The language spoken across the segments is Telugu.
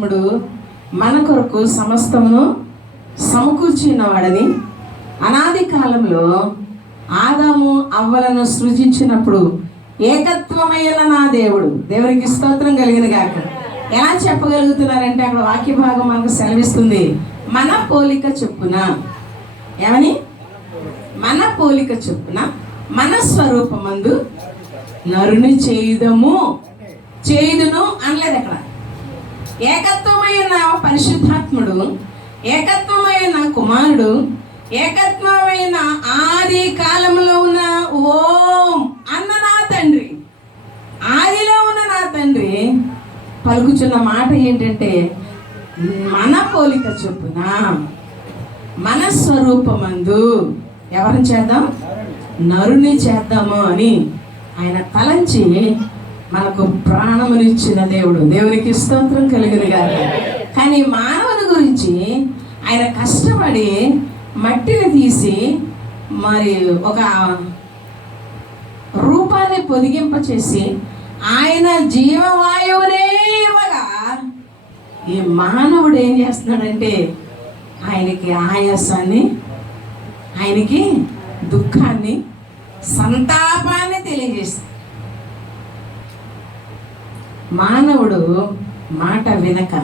పరిశుద్ధాత్ముడు మన కొరకు సమస్తమును సమకూర్చినవాడని అనాది కాలంలో ఆదాము అవ్వలను సృజించినప్పుడు ఏకత్వమైన నా దేవునికి స్తోత్రం కలిగిన గాక. ఎలా చెప్పగలుగుతున్నారంటే అక్కడ వాక్య భాగం మనకు సెలవిస్తుంది, మన పోలిక చొప్పున. ఏమని? మన పోలిక చొప్పున మన స్వరూపమందు నరుని చేయుదును అనలేదు అక్కడ. ఏకత్వమైన పరిశుద్ధాత్ముడు, ఏకత్వమైన కుమారుడు, ఏకత్వమైన ఆది కాలంలో ఉన్న ఓం అన్న నా తండ్రి, ఆదిలో ఉన్న నా తండ్రి పలుకుచున్న మాట ఏంటంటే, మన పోలిక చొప్పున మన స్వరూపమందు ఎవరిని చేద్దాం? నరుని చేద్దాము అని ఆయన తలంచి మనకు ప్రాణమునిచ్చిన దేవునికి స్తోత్రం కలిగిన గాక. కానీ మానవుని గురించి ఆయన కష్టపడి మట్టిని తీసి మరి ఒక రూపాన్ని పొదిగింప చేసి ఆయన జీవవాయువునే ఇవ్వగా ఈ మానవుడు ఏం చేస్తున్నాడంటే ఆయనకి ఆయాసాన్ని, ఆయనకి దుఃఖాన్ని, సంతాపాన్ని తెలియజేస్తాడు. మానవుడు మాట వినక,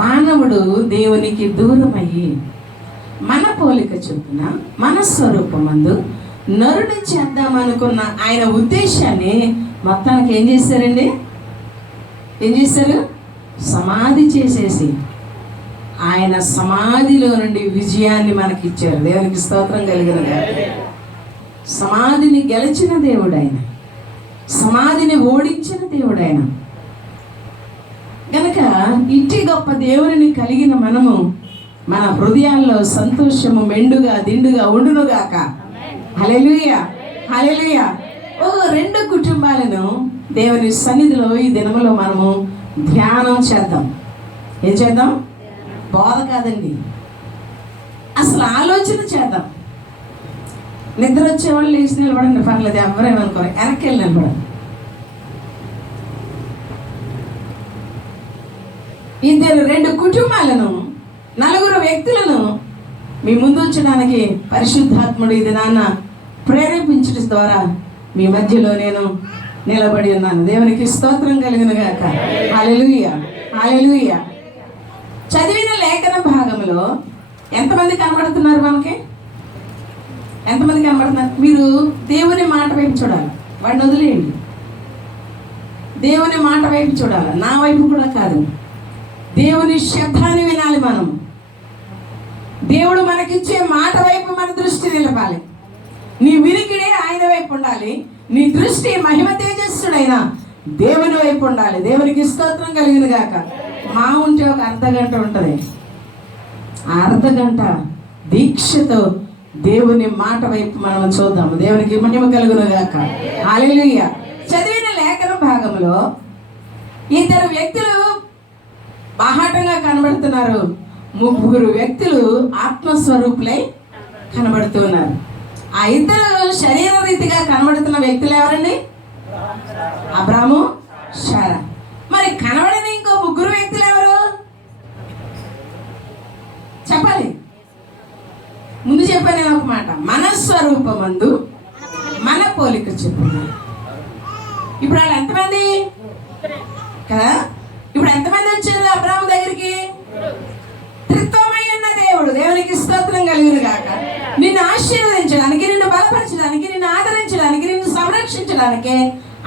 మానవుడు దేవునికి దూరమయ్యి మన పోలిక చొప్పున మన స్వరూపమందు నరుని చేద్దామనుకున్న ఆయన ఉద్దేశాన్ని మొత్తానికి ఏం చేశారండి? ఏం చేశారు? సమాధి చేసేసి ఆయన సమాధిలో నుండి విజయాన్ని మనకిచ్చారు. దేవునికి స్తోత్రం కలిగిన గాక. సమాధిని గెలిచిన దేవుడు ఆయన, సమాధిని ఓడించిన దేవుడు ఆయన. కనుక ఇట్టి గొప్ప దేవుని కలిగిన మనము మన హృదయాల్లో సంతోషము మెండుగా దిండుగా ఉండునుగాక. హల్లెలూయా, హల్లెలూయా. రెండు కుటుంబాలను దేవుని సన్నిధిలో ఈ దినములో మనము ధ్యానం చేద్దాం. ఏం చేద్దాం? బోధ కాదండి, అసలు ఆలోచన చేద్దాం. నిద్ర వచ్చేవాళ్ళు లేచి నిలబడండి, పర్లేదు, ఎవరేమనుకోరు, వెనక్కి వెళ్ళి నిలబడండి. రెండు కుటుంబాలను, నలుగురు వ్యక్తులను మీ ముందు ఉంచడానికి పరిశుద్ధాత్ముడు ఇది నాన్న ప్రేరేపించడం ద్వారా మీ మధ్యలో నేను నిలబడి ఉన్నాను. దేవునికి స్తోత్రం కలిగిన గాక. హల్లెలూయా, హల్లెలూయా. చదివిన లేఖన భాగంలో ఎంతమంది కనబడుతున్నారు? మనకి ఎంతమంది కనబడుతున్నారు? మీరు దేవుని మాట వైపు చూడాలి, వాడిని వదిలేయండి. దేవుని మాట వైపు చూడాలి, నా వైపు కూడా కాదు. దేవుని శబ్దాన్ని వినాలి. మనం దేవుడు మనకిచ్చే మాట వైపు మన దృష్టి నిలపాలి. నీ వినికిడే ఆయన వైపు ఉండాలి, నీ దృష్టి మహిమ తేజస్సుడైన దేవుని వైపు ఉండాలి. దేవునికి స్తోత్రం కలిగిన గాక. మా ఉంటే ఒక అర్ధగంట ఉంటుంది, ఆ అర్ధగంట దీక్షతో దేవుని మాట వైపు మనం చూద్దాము. దేవునికి మహిమ కలుగును గాక. హల్లెలూయా. చదివిన లేఖన భాగంలో ఇద్దరు వ్యక్తులు బాహాటంగా కనబడుతున్నారు. ముగ్గురు వ్యక్తులు ఆత్మస్వరూపులై కనబడుతున్నారు. ఆ ఇద్దరు శరీర రీతిగా కనబడుతున్న వ్యక్తులు ఎవరండి? అబ్రాము, శారా. మరి కనబడని ఇంకో ముగ్గురు వ్యక్తులు ఎవరు చెప్పాలి? ముందు చెప్పాను నేను ఒక మాట, మన స్వరూపమందు మన పోలిక చొప్పున. ఇప్పుడు వాళ్ళు ఎంతమంది కదా? ఇప్పుడు ఎంతమంది వచ్చారు అబ్రాము దగ్గరికి? త్రిత్వమై ఉన్న దేవుడు, దేవునికి స్తోత్రం కలిగిన గాక. నిన్ను ఆశీర్వదించడానికి, నిన్ను బలపరచడానికి, నిన్ను ఆదరించడానికి, నిన్ను సంరక్షించడానికి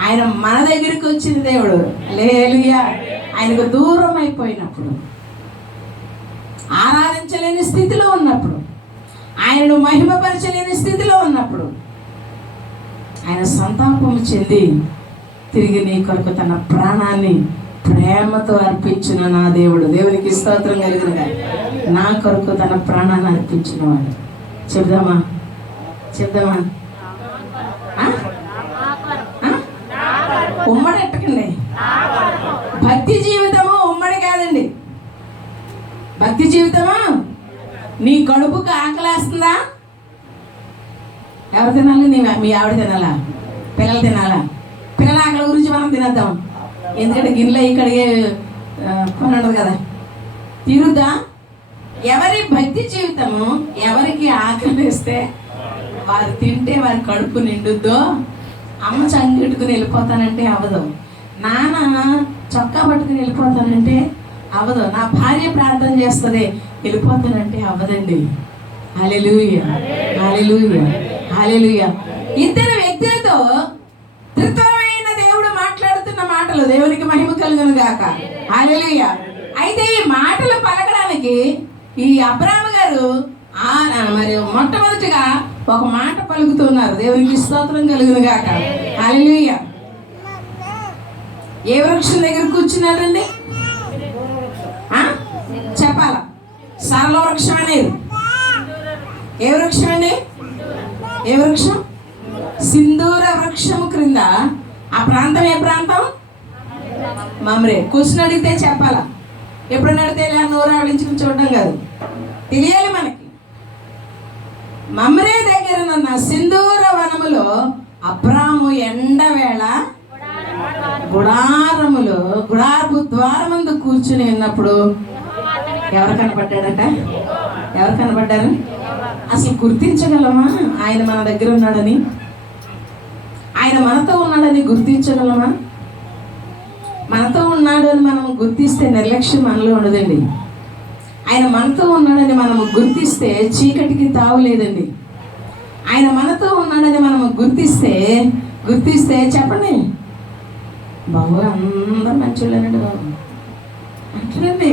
ఆయన మన దగ్గరికి వచ్చిన దేవుడు. హల్లెలూయా. ఆయనకు దూరం అయిపోయినప్పుడు, ఆరాధించలేని స్థితిలో ఉన్నప్పుడు, ఆయనను మహిమపరచలేని స్థితిలో ఉన్నప్పుడు ఆయన సంతాపము చెంది తిరిగి నీ కొరకు తన ప్రాణాన్ని ప్రేమతో అర్పించిన నా దేవుడు. దేవునికి స్తోత్రం కలిగిన నా కొరకు తన ప్రాణాన్ని అర్పించిన వాడు. చెప్దామా? ఉమ్మడి ఎట్టకండి. భక్తి జీవితము ఉమ్మడి కాదండి. భక్తి జీవితము నీ కడుపుకు ఆకలేస్తుందా? ఎవరు తినాలి? మీ ఆవిడ తినాలా? పిల్లలు తినాలా? పిల్లల ఆకలి గురించి మనం తినేద్దాం. ఎందుకంటే గిన్నెలో ఇక్కడికి పని ఉండదు కదా, తీరుద్దా? ఎవరి భక్తి జీవితము ఎవరికి ఆకలి వేస్తే వారు తింటే వారి కడుపు నిండుద్దో, అమ్మ చంగెట్టుకుని వెళ్ళిపోతానంటే అవదు, నాన్న చొక్కా పట్టుకుని వెళ్ళిపోతానంటే అవదు, నా భార్య ప్రార్థన చేస్తుంది వెళ్ళిపోతానంటే అవ్వదండి. హల్లెలూయా, హల్లెలూయా, హల్లెలూయా. ఇద్దరు వ్యక్తులతో త్రిత్వమైన దేవుడు మాట్లాడుతున్న మాటలు దేవునికి మహిమ కలుగును గాక. హల్లెలూయా. అయితే ఈ మాటలు పలకడానికి ఈ అబ్రాహాము గారు మరి మొట్టమొదటిగా ఒక మాట పలుకుతున్నారు. దేవునికి స్తోత్రం కలుగును గాక. హల్లెలూయా. ఏ వృక్షం దగ్గర కూర్చున్నారండి? చెప్పాలా? సరళ వృక్షం అనేది ఏ వృక్షం అండి? ఏ వృక్షం? సింధూర వృక్షము క్రింద. ఆ ప్రాంతం ఏ ప్రాంతం? మమ్రే. క్వశ్చన్ అడిగితే చెప్పాలా? ఎప్పుడైనా అడిగితే ఇలా నోరు ఆడించుకుని చూడడం కాదు, తెలియాలి మనకి. మమ్రే దగ్గర ఉన్న సింధూర వనములో అబ్రాము ఎండవేళ గుడారపు ద్వారమందు కూర్చుని ఉన్నప్పుడు ఎవరు కనపడ్డాడట? ఎవరు కనపడ్డారు? అసలు గుర్తించగలమా ఆయన మన దగ్గర ఉన్నాడని? ఆయన మనతో ఉన్నాడని గుర్తించగలమా? మనతో ఉన్నాడు అని మనం గుర్తిస్తే నిర్లక్ష్యం మనలో ఉండదండి. ఆయన మనతో ఉన్నాడని మనము గుర్తిస్తే చీకటికి తావు లేదండి. ఆయన మనతో ఉన్నాడని మనము గుర్తిస్తే చెప్పండి బాబు అందరూ మంచివాళ్ళనండి బాబు అంటారండి.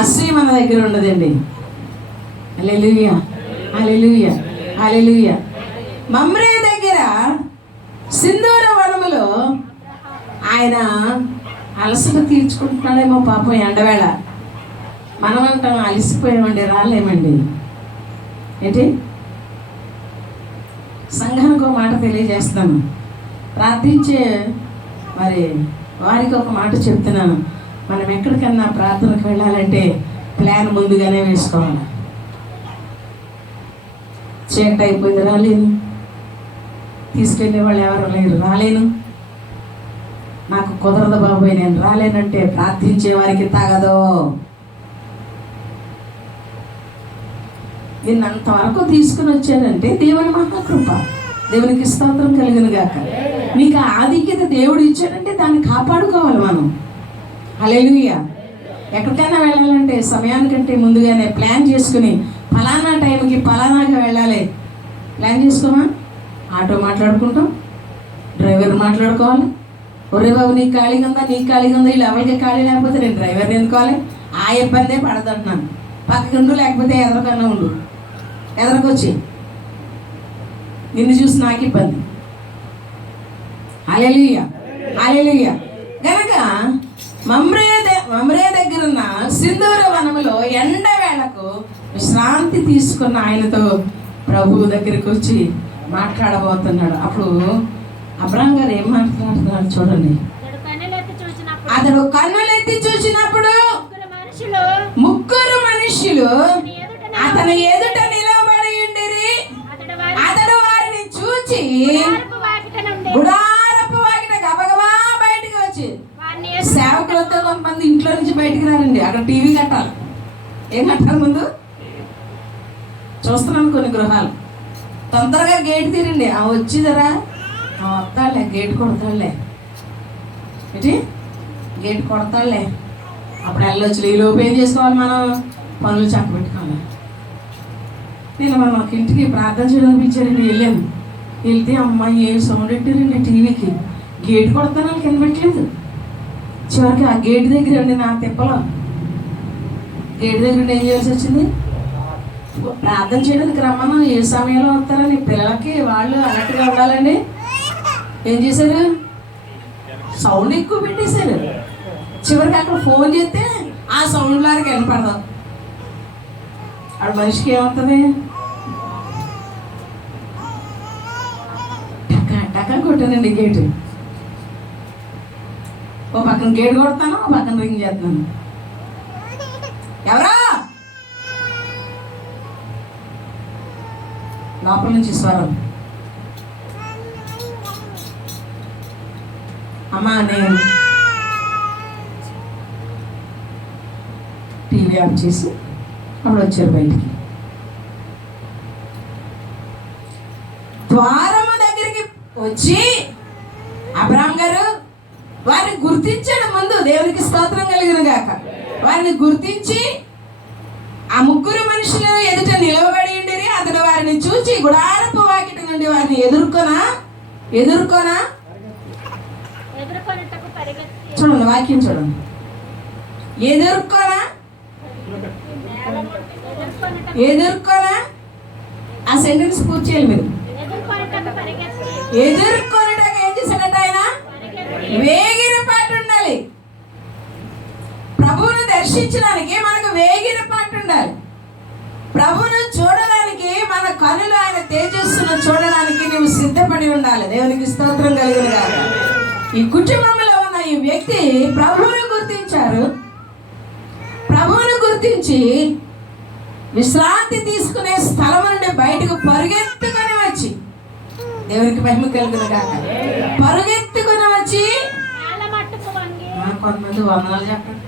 అసూయ మన దగ్గర ఉండదండి. హల్లెలూయా, హల్లెలూయా, హల్లెలూయా. మమ్రే దగ్గర సింధూర వనములో ఆయన అలసట తీర్చుకుంటున్నాడేమో పాపం ఎండవేళ. మనం అంటాం అలసిపోయామండి, రాలేమండి. ఏంటి? సంఘానికి ఒక మాట తెలియజేస్తాను, ప్రార్థించే మరి వారికి ఒక మాట చెప్తున్నాను. మనం ఎక్కడికన్నా ప్రార్థనకు వెళ్ళాలంటే ప్లాన్ ముందుగానే వేసుకోవాలి. చీకటి అయిపోయింది, రాలేను, తీసుకెళ్ళే వాళ్ళు ఎవరు లేరు, రాలేను, నాకు కుదరదు బాబోయ్ నేను రాలేనంటే ప్రార్థించే వారికి తగదు. నిన్ను అంతవరకు తీసుకుని వచ్చానంటే దేవుని మహాకృప, దేవునికి స్తోత్రం కలుగును గాక. నీకు ఆధిక్యత దేవుడు ఇచ్చాడంటే దాన్ని కాపాడుకోవాలి మనం. హల్లెలూయా. ఎక్కడికైనా వెళ్ళాలంటే సమయానికంటే ముందుగానే ప్లాన్ చేసుకుని ఫలానా టైంకి ఫలానాగా వెళ్ళాలి ప్లాన్ చేసుకోమా? ఆటో మాట్లాడుకుంటాం, డ్రైవర్ మాట్లాడుకోవాలి. ఒరే బాబు నీకు ఖాళీగా ఉందా, నీకు ఖాళీగా ఉందా, వీళ్ళు ఎవరికి ఖాళీ లేకపోతే నేను డ్రైవర్ని ఎందుకోవాలి? ఆ ఇబ్బందే పడదంటున్నాను. పక్కకుండు లేకపోతే ఎదరికన్నా ఉండు, ఎదరికొచ్చి నిన్ను చూసి నాకు ఇబ్బంది. హల్లెలూయా, హల్లెలూయా. గనక మమ్రే దగ్గర ఉన్న సింధూర వనములో ఎండవేళకు విశ్రాంతి తీసుకున్న ఆయనతో ప్రభువు దగ్గరికి వచ్చి మాట్లాడబోతున్నాడు. అప్పుడు అబ్రాహాం గారు ఏం మాట్లాడుతున్నాడు చూడండి. అతడు కన్నులెత్తి చూసినప్పుడు ముగ్గురు మనుషులు అతని ఎదుట నిలబడి ఉండిరి. అతడు వారిని చూచి గుడారపు వాకిట గబగబా బయటికి వచ్చి, సేవకులతో కొంతమంది ఇంట్లో నుంచి బయటికి రారండి, అక్కడ టీవీ కట్టాలి. ఏం కట్టాలి ముందు? చూస్తున్నాను కొన్ని గృహాలు తొందరగా గేట్ తీరండి, వచ్చిదరా వస్తాడులే, గేట్ కొడతాడులే, ఏంటి గేట్ కొడతాడులే, అప్పుడు వెళ్ళొచ్చు. ఈ లోపు ఏం చేసుకోవాలి మనం? పనులు చక్కబెట్టుకోవాలి. నేను మాకు ఇంటికి ప్రార్థన చేయడానికి ఇచ్చారండి, వెళ్ళాను. వెళ్తే అమ్మాయి ఏం సౌండ్ పెట్టారండి టీవీకి, గేట్ కొడతాను వాళ్ళకి వినబెట్టలేదు. చివరికి ఆ గేట్ దగ్గర అండి నా తిప్పలో గేట్ దగ్గర ఏం చేయాల్సి వచ్చింది? ప్రార్థన చేయడానికి రమ్మను, ఏ సమయంలో వస్తారని పిల్లలకి వాళ్ళు అలర్ట్గా ఉండాలండి. ఏం చేశారు? సౌండ్ ఎక్కువ పెట్టేశారు. చివరికి అక్కడ ఫోన్ చేస్తే ఆ సౌండ్ లాగా వినపడదాం. ఆడ మనిషికి ఏమవుతుంది? టకా టకా కొట్టానండి గేటు. ఓ పక్కన గేట్ కొడతాను, ఓ పక్కన రింగ్ చేస్తున్నాను. ఎవరా? లోపల నుంచి స్వరం, అమ్మా నేను టీవీ ఆఫ్ చేసి అప్పుడు వచ్చారు బయటికి. ద్వారము దగ్గరికి వచ్చి అబ్రాహాం గారు వారిని గుర్తించాడు. ముందు దేవునికి స్తోత్రం కలిగిన గాక. వారిని గుర్తించి ఆ ముగ్గురు మనుషులు ఎదుట నిలవబడి ఉండిరి. అతడు వారిని చూచి గుడారపు వాకిటి నుండి వారిని ఎదుర్కొనా చూడండి, వాక్యం చూడండి. ఎదుర్కొనా ఆ సెంటెన్స్ పూర్తి చేయాలి మీరు. ఎదుర్కొనటకు ఏం చేశాడట ఆయన? వేగిన పాటు ఉండాలి. ప్రభువును దర్శించడానికి మనకు వేగిన పాటు ఉండాలి. ప్రభువును చూడడానికి మన కనులు ఆయన తేజస్సును చూడడానికి నువ్వు సిద్ధపడి ఉండాలి. దేవునికి స్తోత్రం కలిగిన కాక. ఈ కుటుంబంలో ఉన్న ఈ వ్యక్తి ప్రభువును గుర్తించారు. ప్రభువును గుర్తించి విశ్రాంతి తీసుకునే స్థలం నుండి బయటకు పరుగెత్తుకొని వచ్చి, దేవునికి మహిమ కలుగును గాక, పరుగెత్తుకొని వచ్చి కొంతమంది వందనాలు చెప్పండి,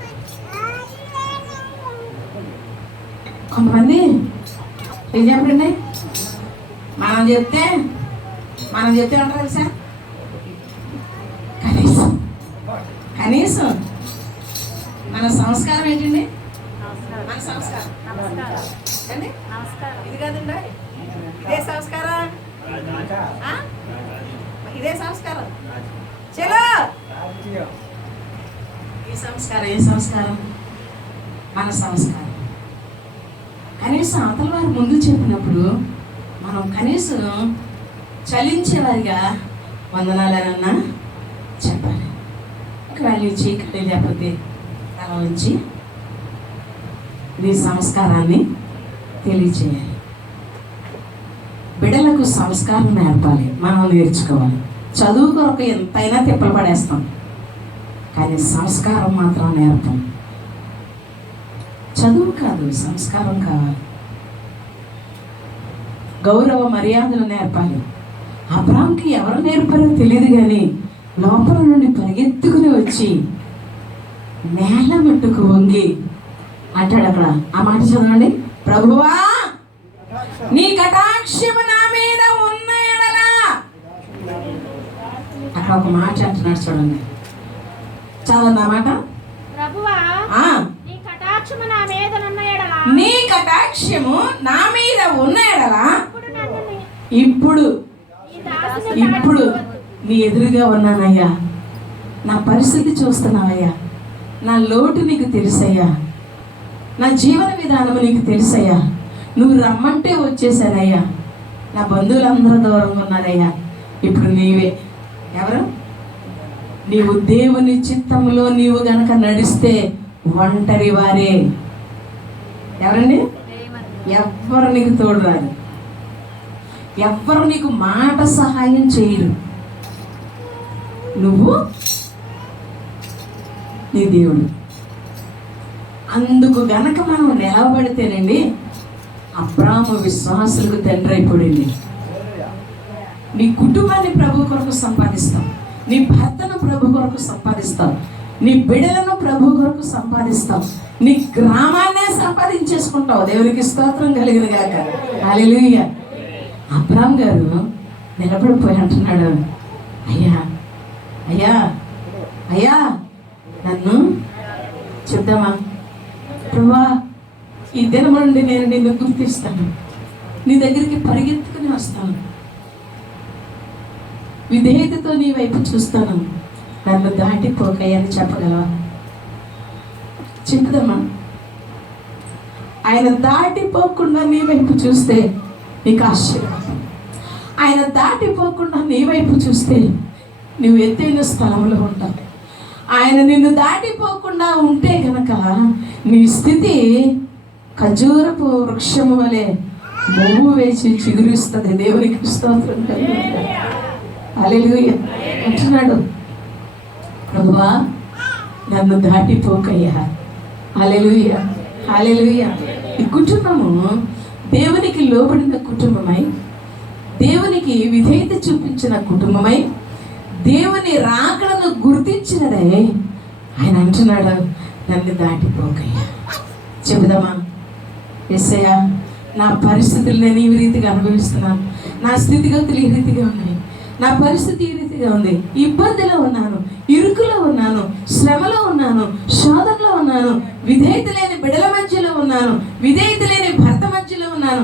కొంతమంది ఏం చెప్పండి. మనం చెప్తే ఉంటారు సార్. కనీసం మన సంస్కారం ఏంటండి? మన సంస్కారం ఇది కాదండి, ఇదే సంస్కారం, ఇదే సంస్కారం. చలో, ఏ సంస్కారం? మన సంస్కారం. కనీసం అవతల వారు ముందు చెప్పినప్పుడు మనం కనీసం చలించేవారిగా వందనాలన్నా చెప్పాలి. ఒకవేళ చీకటి లేకపోతే తల ఉంచి నీ సంస్కారాన్ని తెలియచేయాలి. బిడ్డలకు సంస్కారం నేర్పాలి, మనం నేర్చుకోవాలి. చదువు కొరకు ఎంతైనా తిప్పలు పడేస్తాం, కానీ సంస్కారం మాత్రం నేర్పం. చదువు కాదు, సంస్కారం కావాలి. గౌరవ మర్యాదలు నేర్పాలి. అబ్రాహాంకి ఎవరు నేర్పారో తెలియదు, కానీ లోపల నుండి పరిగెత్తుకుని వచ్చి నేల మట్టుకు వంగి అంటాడు. అక్కడ ఆ మాట చదవండి. ప్రభువా, నీ కటాక్షము నా మీద ఉన్న ఎడలా. అక్కడ ఒక మాట అంటున్నాడు, చూడండి, చదవండి ఆ మాట. నీ కటాక్షము నా మీద ఉన్న ఎడలా ఇప్పుడు నీ ఎదురుగా ఉన్నానయ్యా. నా పరిస్థితి చూస్తున్నావయ్యా. నా లోటు నీకు తెలుసయ్యా. నా జీవన విధానము నీకు తెలుసయ్యా. నువ్వు రమ్మంటే వచ్చేసానయ్యా. నా బంధువులందరూ దూరంగా ఉన్నారయ్యా. ఇప్పుడు నీవే ఎవరు? నీవు దేవుని చిత్తంలో నీవు గనక నడిస్తే ఒంటరి వారే. ఎవరండి? ఎవ్వరు నీకు తోడు రాదు, ఎవ్వరు నీకు మాట సహాయం చేయరు. నువ్వు నీ దేవుడు. అందుకు గనక మనం నిలవబడితేనండి అబ్రాహాము విశ్వాసులకు తండ్రి అయిపోయింది. నీ కుటుంబాన్ని ప్రభు కొరకు సంపాదిస్తాం, నీ భర్తను ప్రభు కొరకు సంపాదిస్తాం, నీ బిడ్డలను ప్రభు కొరకు సంపాదిస్తాం, నీ గ్రామాన్నే సంపాదించేసుకుంటావు. దేవునికి స్తోత్రం కలిగిన గాక. హల్లెలూయా. అబ్రాహాం గారు నిలబడిపోయి అంటున్నాడు, అయ్యా అయ్యా అయ్యా నన్ను చూద్దామా ప్రభువా, ఈ దినం నుండి నేను నిన్ను గుర్తిస్తాను, నీ దగ్గరికి పరిగెత్తుకుని వస్తాను, విధేయతతో నీ వైపు చూస్తాను, నన్ను దాటిపోకయ్యని చెప్పగలవా? చెప్పుదమ్మా. ఆయన దాటిపోకుండా నీ వైపు చూస్తే నీకు ఆశీర్వాదం. ఆయన దాటిపోకుండా నీ వైపు చూస్తే నువ్వు ఎత్తైన స్థలంలో ఉంటావు. ఆయన నిన్ను దాటిపోకుండా ఉంటే కనుక నీ స్థితి ఖజూరపు వృక్షము వలె మొవ్వు వేసి చిగురిస్తుంది. దేవునికి స్తోత్రం కలుగుతుంది. హల్లెలూయా అంటున్నాడు, ప్రభువా నన్ను దాటిపోకయ్యా. హల్లెలూయా హల్లెలూయా. ఈ కుటుంబము దేవునికి లోబడిన కుటుంబమై, దేవునికి విధేయత చూపించిన కుటుంబమై, దేవుని రాకడను గుర్తించినదే ఆయన అంటున్నాడు, నన్ను దాటిపోకయ్యా. చెబుదామా? యేసయ్యా, నా పరిస్థితులు నేను ఈ రీతిగా అనుభవిస్తున్నాను, నా స్థితిగతులు ఈ రీతిగా ఉన్నాయి, నా పరిస్థితి ఈ రీతిగా ఉంది, ఇబ్బందిలో ఉన్నాను, ఇరుకులో ఉన్నాను, శ్రమలో ఉన్నాను, శోధనలో ఉన్నాను, విధేయత లేని బిడల మధ్యలో ఉన్నాను, విధేయత లేని భర్త మధ్యలో ఉన్నాను,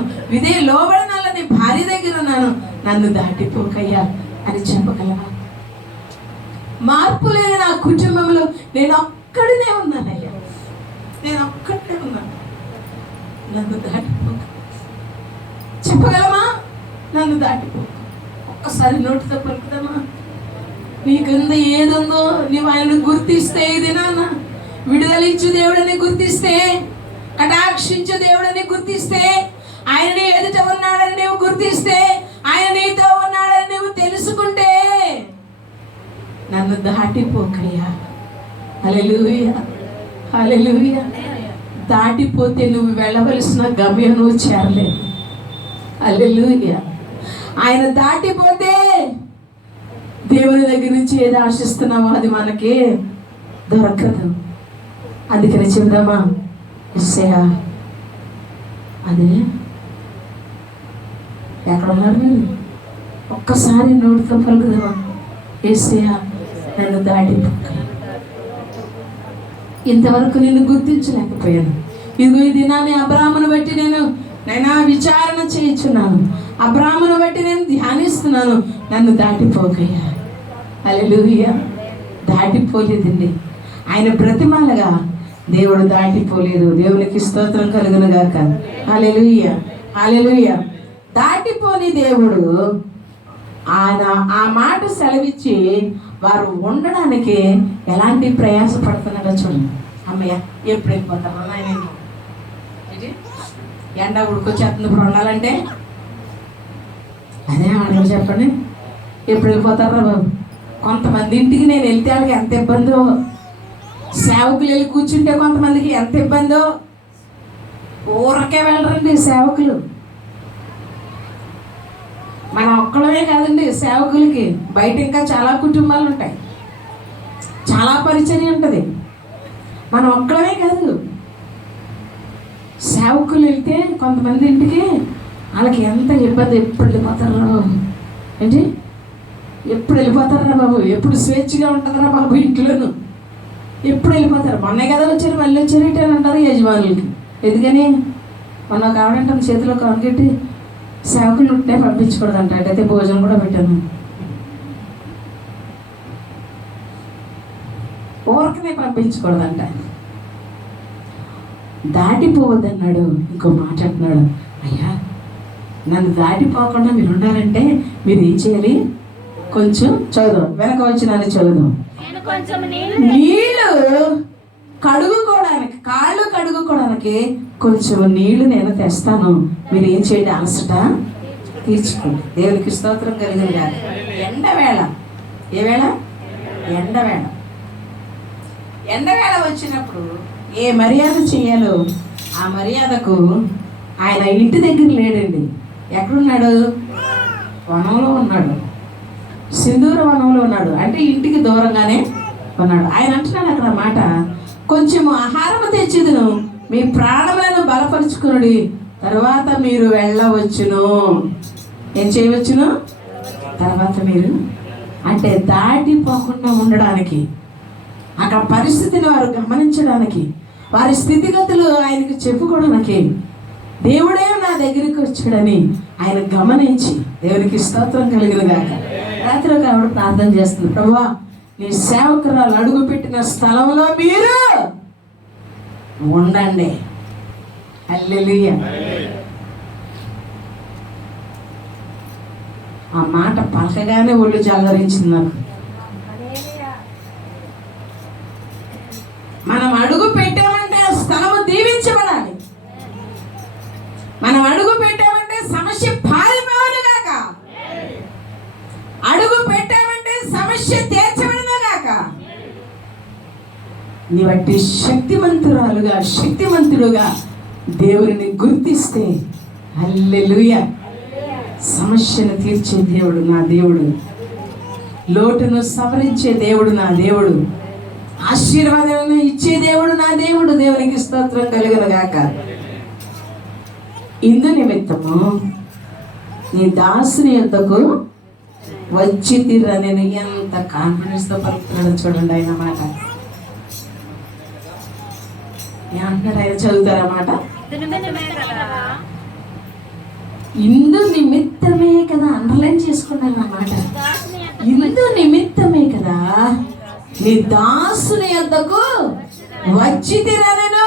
లోబడనాలని భార్య దగ్గర ఉన్నాను, నన్ను దాటిపోకయ్యా అని చెప్పగలవా? మార్పు లేని నా కుటుంబంలో నేను ఒక్కడినే ఉన్నానయ్యా, నేను ఒక్కడే ఉన్నాను, నన్ను దాటిపోక చెప్పగలమా? నన్ను దాటిపో. ఒక్కసారి నోటితో పలుకుదామా? నీకుంద ఏదుందో నీవు ఆయనను గుర్తిస్తే, ఇది నాన్న విడుదలించు దేవుడని గుర్తిస్తే, కటాక్షించు దేవుడని గుర్తిస్తే, ఆయన నీ ఎదుట ఉన్నాడని నువ్వు గుర్తిస్తే, ఆయన నీతో ఉన్నాడని నువ్వు తెలుసుకుంటే, నన్ను దాటిపోకయ్యా. హల్లెలూయా, హల్లెలూయా. దాటిపోతే నువ్వు వెళ్ళవలసిన గమ్యం నువ్వు చేరలేదు. హల్లెలూయా. ఆయన దాటిపోతే దేవుని దగ్గర నుంచి ఏది ఆశిస్తున్నామో అది మనకి దొరకదు. అందుకని చెబుదామా? యేసయ్యా, అదే ఎక్కడ ఉన్నారు మీరు? ఒక్కసారి నోటితో పలుకుదామా? యేసయ్యా, నన్ను దాటిపోక, ఇంతవరకు నిన్ను గుర్తించలేకపోయాను, ఇదిగో ఈ దినాన్ని అబ్రాహామును బట్టి నేను విచారణ చేయించున్నాను, అబ్రాహామును బట్టి నేను ధ్యానిస్తున్నాను, నన్ను దాటిపోకయ్యా. హల్లెలూయా. దాటిపోలేదండి. ఆయన బ్రతిమాలగా దేవుడు దాటిపోలేదు. దేవునికి స్తోత్రం కలుగును గాక. హల్లెలూయా, హల్లెలూయా. దాటిపోని దేవుడు ఆయన ఆ మాట సెలవిచ్చి వారు ఉండడానికి ఎలాంటి ప్రయాస పడుతున్నారో చూడండి. అమ్మయ్య, ఎప్పుడు వెళ్ళిపోతారా నాయన? ఎండ ఉడుకొచ్చేస్తుంది ఇప్పుడు ఉండాలంటే. అదే మాటలు చెప్పండి. ఎప్పుడు వెళ్ళిపోతారా బాబు? కొంతమంది ఇంటికి నేను వెళ్తే వాళ్ళకి ఎంత ఇబ్బందో, సేవకులు వెళ్ళి కూర్చుంటే కొంతమందికి ఎంత ఇబ్బందో. ఊరకే వెళ్ళరండి సేవకులు. మనం ఒక్కడమే కాదండి సేవకులకి, బయట ఇంకా చాలా కుటుంబాలు ఉంటాయి, చాలా పరిచర్య ఉంటుంది. మనం ఒక్కడమే కాదు. సేవకులు వెళ్తే కొంతమంది ఇంటికి వాళ్ళకి ఎంత ఇబ్బంది. ఎప్పుడు వెళ్ళిపోతారా ఏంటి? ఎప్పుడు వెళ్ళిపోతారా బాబు? ఎప్పుడు స్వేచ్ఛగా ఉంటుందిరా బాబు ఇంట్లోనూ? ఎప్పుడు వెళ్ళిపోతారు? మొన్నే కదా వచ్చారు, మళ్ళీ వచ్చారు ఇటు అని అంటారు యజమానులకి. ఎందుకని? మొన్న ఒక ఆవిడంటాను చేతిలో కనుకెట్టి సేవకులు ఉంటే పంపించకూడదంట. అయితే భోజనం కూడా పెట్టాను. ఊరకనే పంపించకూడదంట. దాటిపోవద్దన్నాడు. ఇంకో మాట అంటున్నాడు, అయ్యా నన్ను దాటిపోకుండా మీరు ఉండాలంటే మీరు ఏం చేయాలి? కొంచెం చదువు, వెనక వచ్చి నన్ను చదువు. నీళ్ళు కడుగుకోవడానికి, కాళ్ళు కడుగుకోవడానికి కొంచెం నీళ్లు నేను తెస్తాను, మీరు ఏం చేయండి? అలసట తీర్చుకోండి. దేవునికి స్తోత్రం కలిగింది కాదు. ఎండవేళ, ఏ వేళ? ఎండవేళ. ఎండవేళ వచ్చినప్పుడు ఏ మర్యాద చేయాలో ఆ మర్యాదకు ఆయన ఇంటి దగ్గర లేడండి. ఎక్కడున్నాడు? వనంలో ఉన్నాడు, సింధూర వనంలో ఉన్నాడు. అంటే ఇంటికి దూరంగానే ఉన్నాడు. ఆయన అంటున్నాడు అక్కడ మాట, కొంచెం ఆహారం తెచ్చిదును, మీ ప్రాణములను బలపరుచుకునుడి, తర్వాత మీరు వెళ్ళవచ్చును. ఏం చేయవచ్చును? తర్వాత మీరు, అంటే దాటిపోకుండా ఉండడానికి, అక్కడ పరిస్థితిని వారు గమనించడానికి, వారి స్థితిగతులు ఆయనకు చెప్పుకోవడానికి, దేవుడే నా దగ్గరికి వచ్చాడని ఆయన గమనించి, దేవునికి స్తోత్రం కలిగిన గాక. రాత్రి ఒక ఆవిడ ప్రార్థన చేస్తుంది, ప్రభువా నీ సేవకురాలు అడుగు పెట్టిన స్థలంలో మీరు ఉండండి. హల్లెలూయా. ఆ మాట పలకగానే ఒళ్ళు జల్లరించింది నాకు. మనం అడుగు పెట్టామంటే స్థలము దీవించబడాలి. మనం అడుగు పెట్టామంటే సమస్య పారిపోవును గాక. అడుగు పెట్టామంటే సమస్య తీర్చబడిన గాక. నీ బట్టి శక్తిమంతురాలుగా, శక్తిమంతుడుగా దేవుడిని గుర్తిస్తే, హల్లెలూయా, సమస్యను తీర్చే దేవుడు నా దేవుడు, లోటును సవరించే దేవుడు నా దేవుడు, ఆశీర్వాదాలను ఇచ్చే దేవుడు నా దేవుడు. దేవునికి స్తోత్రం కలుగును గాక. ఇందు నిమిత్తము నీ దాసుని యొద్దకు వచ్చి తీరా. నేను ఎంత కాన్ఫిడెన్స్ తో పలుకుతున్నాడు చూడండి ఆయన మాట. ఏమంటున్నాడు ఆయన? చదువుతారన్నమాట. ఇందు నిమిత్తమే కదా, అండర్లైన్ చేసుకున్నాను అన్నమాట. ఇందు నిమిత్తమే కదా నీ దాసుని యొద్దకు వచ్చి తీరా నేను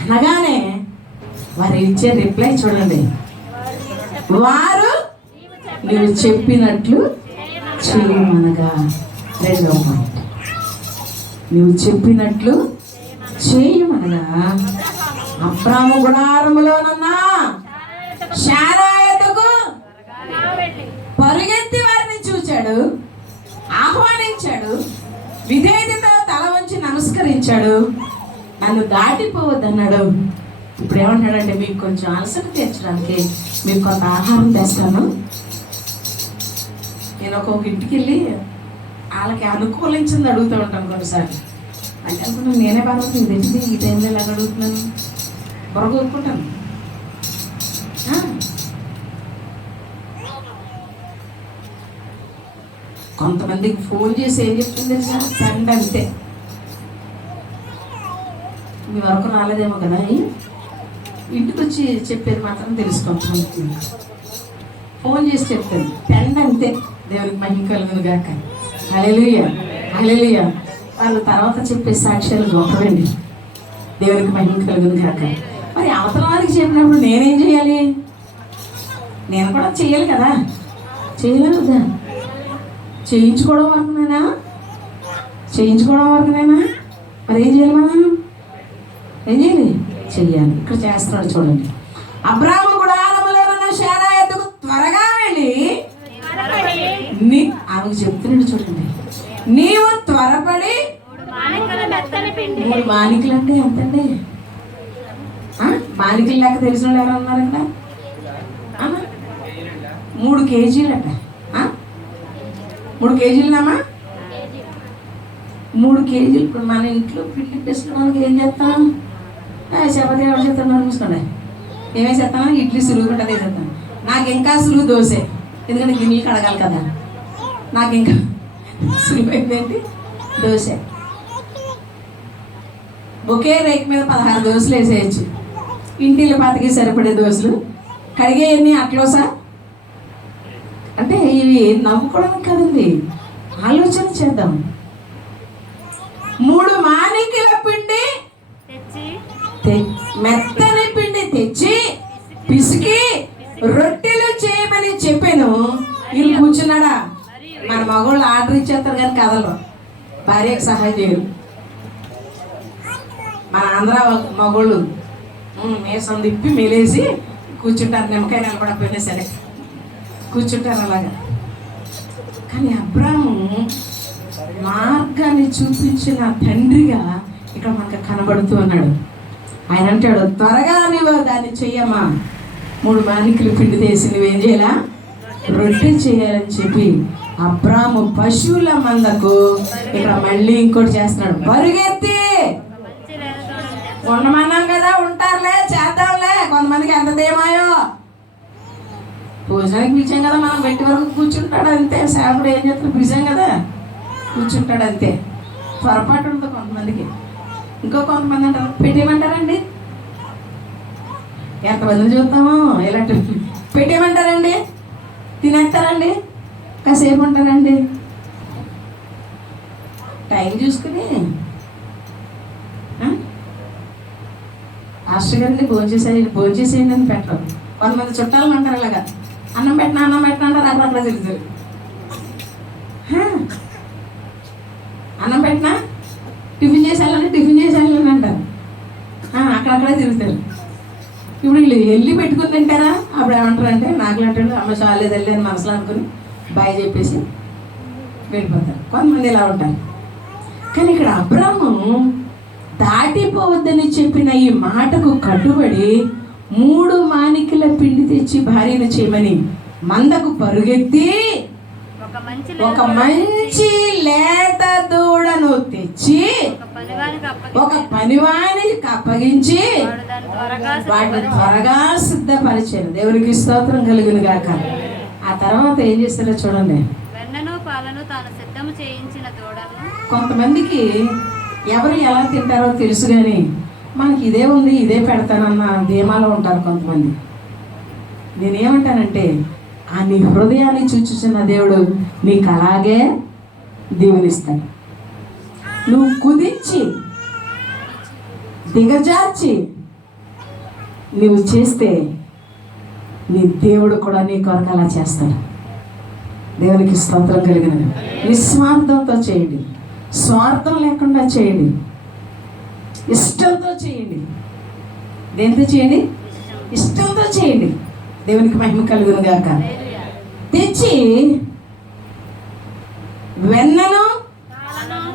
అనగానే వారు ఇచ్చే రిప్లై చూడండి. వారు నువ్వు చెప్పినట్లు చేయమనగా. రెండవ మాట, నువ్వు చెప్పినట్లు చేయమనగా అబ్రాము గుడారములోనన్నా శారా యొద్దకు పరుగెత్తి వారిని చూచాడు, ఆహ్వానించాడు, విధేయతతో తల వంచి నమస్కరించాడు, నన్ను దాటిపోవద్దన్నాడు. ఇప్పుడు ఏమంటాడంటే, మీకు కొంచెం అలసట తీర్చడానికి మీకు కొంత ఆహారం తెస్తాను. నేను ఒక్కొక్క ఇంటికి వెళ్ళి వాళ్ళకి అనుకూలించింది అడుగుతూ ఉంటాను కొన్నిసార్లు. అంటే అనుకున్నాను నేనే బాగుంటుంది, ఇదేంటిది ఈ టైంలో ఇలాగ అడుగుతున్నాను, బొర కోరుకుంటాను. కొంతమందికి ఫోన్ చేసి ఏం చెప్తుంది సార్, సండే అంతే. మీ వరకు రాలేదేమో కదా, ఇంటికి వచ్చి చెప్పేది మాత్రం తెలుసుకుంటాను. ఫోన్ చేసి చెప్తాను పెండ్ అంతే. దేవునికి మహిమ కలుగును గాక. హల్లెలూయా హల్లెలూయా. వాళ్ళు తర్వాత చెప్పే సాక్ష్యాలు గొప్పవండి. దేవునికి మహిమ కలుగును గాక. మరి అవతల వారికి చెప్పినప్పుడు నేనేం చేయాలి? నేను కూడా చేయాలి కదా. చేయలేదు కదా, చేయించుకోవడం వరకునేనా? చేయించుకోవడం వరకునేనా? మరి ఏం చేయాలి? మనం ఏం చేయాలి? చెయ్యాలి. ఇక్కడ చేస్తున్నాడు చూడండి. అబ్రాము గుడారములో ఉన్న శారా యొద్దకు త్వరగా వెళ్ళి ఆమెకు చెప్తున్నాడు చూడండి, నీవు త్వరపడి 3 మానికలు అంటే ఎంతండి? మానికలు లెక్క తెలిసిన వాళ్ళు ఎవరు ఉన్నారంట? 3 కేజీలట. 3 కేజీలునామా? 3 కేజీలు. ఇప్పుడు మన ఇంట్లో పిండి వేసుకోవడానికి ఏం చేస్తాం? చపాతీ ఎవరు చేస్తాను చూసుకోండి. ఏమేమి చేస్తాను? ఇడ్లీ సులువు ఉంటుంది వేసేస్తాను. నాకు ఇంకా సులువు దోశ, ఎందుకంటే గిన్నెలు కడగాలి కదా. నాకు ఇంకా సులువు ఏంటంటే దోశ. ఒకే రేక్ మీద 16 దోశలు వేసేయచ్చు. ఇంటిలో పాతికి సరిపడే దోశలు కడిగే ఎన్ని అట్లోసా అంటే ఇవి నవ్వుకోవడానికి కదండి, ఆలోచన చేద్దాం. 3 మానికల పిండి మెత్తని పిండి తెచ్చి పిసికి రొట్టెలు చేయమని చెప్పాను. వీళ్ళు కూర్చున్నాడా? మన మగవాళ్ళు ఆర్డర్ ఇచ్చేస్తారు కానీ కదలరు, భార్యకు సహాయం చేయరు. మన ఆంధ్ర మగవాళ్ళు మేసం తిప్పి మెలేసి కూర్చుంటారు, నిమ్మకాయ నిలబడకపోయినా సరే కూర్చుంటారు అలాగా. కానీ అబ్రాము మార్గాన్ని చూపించిన తండ్రిగా ఇక్కడ మనకు కనబడుతూ ఉన్నాడు. ఆయన అంటాడు, త్వరగా నువ్వు దాన్ని చెయ్యమ్మా. 3 మానికలు పిండి తీసి నువ్వేం చేయాలా? రొట్టె చేయాలని చెప్పి అబ్రాము పశువుల మందకు ఇక్కడ మళ్ళీ ఇంకోటి చేస్తున్నాడు, పరుగెత్తి. ఉండమన్నాం కదా, ఉంటారులే, చేద్దాంలే. కొంతమందికి ఎంత దేమాయో. భోజనానికి పిలిచాం కదా, మనం పెట్టి వరకు కూర్చుంటాడు అంతే. సేవకుడు ఏం చేస్తాడు? పిలిచాం కదా, కూర్చుంటాడు అంతే. పొరపాటు ఉంటుంది కొంతమందికి. ఇంకో కొంతమంది అంటారు పెట్టేయమంటారండి. ఎంతమందిని చూస్తామో ఇలాంటి పెట్టేయమంటారండి, తినేస్తారండి, కాసేపు ఉంటారండి. టైం చూసుకుని మాస్టర్ గారిని భోంచేసేయండి అని పెట్టరు. కొంతమంది చుట్టాలను అంటారు ఇలాగా, అన్నం పెట్టినా అంటారు. అక్కడ తిరుగుతారు. అన్నం పెట్టినా టిఫిన్ చేసేయాలని అంటారు. అక్కడక్కడే తిరుగుతారు. ఇప్పుడు వీళ్ళు వెళ్ళి పెట్టుకుని తింటారా? అప్పుడు ఏమంటారు అంటే, నాకు అంటాడు అమ్మ చాలేదు వెళ్ళి అని మనసులో అనుకుని బాయ్ చెప్పేసి వెళ్ళిపోతారు. కొంతమంది ఇలా ఉంటారు. కానీ ఇక్కడ అబ్రాము దాటిపోవద్దని చెప్పిన ఈ మాటకు కట్టుబడి 3 మానికల పిండి తెచ్చి భార్యను చేయమని మందకు పరుగెత్తి ఒక మంచి లేత దూడను తెచ్చి ఒక పనివానికి అప్పగించి వాటిని త్వరగా సిద్ధపరిచాను. దేవునికి స్తోత్రం కలుగును గాక. ఆ తర్వాత ఏం చేస్తారో చూడండి. కొంతమందికి ఎవరు ఎలా తింటారో తెలుసు, కానీ మనకి ఇదే ఉంది ఇదే పెడతానన్న ధీమాలో ఉంటారు కొంతమంది. నేనేమంటానంటే, ఆ నీ హృదయాన్ని చూచుచున్న దేవుడు నీకు అలాగే దీవెనిస్తాడు. నువ్వు కుదించి దిగజార్చి నువ్వు చేస్తే నీ దేవుడు కూడా నీ కొరకు అలా చేస్తాడు. దేవునికి స్తోత్రం కలిగినది. నిస్వార్థంతో చేయండి, స్వార్థం లేకుండా చేయండి, ఇష్టంతో చేయండి. దేంతో చేయండి? ఇష్టంతో చేయండి. దేవునికి మహిమ కలుగును గాక. తెచ్చి వెన్నను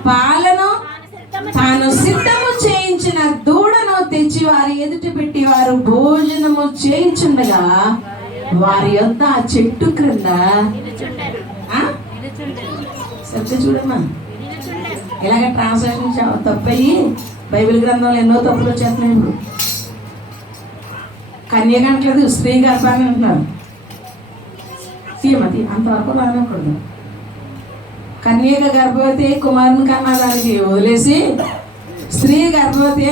పాలను తాను సిద్ధము చేయించిన దూడను తెచ్చి వారి ఎదుట పెట్టి వారు భోజనము చేయించుండగా వారి యొద్ద ఆ చెట్టు క్రింద సత్య చూడమ్మా, ఇలాగ ట్రాన్స్లేషన్ తప్పయ్యి బైబిల్ గ్రంథంలో ఎన్నో తప్పులు వచ్చేస్తున్నాయి. ఇప్పుడు కన్యక అంటలేదు, స్త్రీ గర్భాన్ని అంటున్నారు. శ్రీమతి అంతవరకు రానకూడదు. కన్యక గర్భవతి కుమారుని కన్నా దానికి వదిలేసి స్త్రీ గర్భవతి.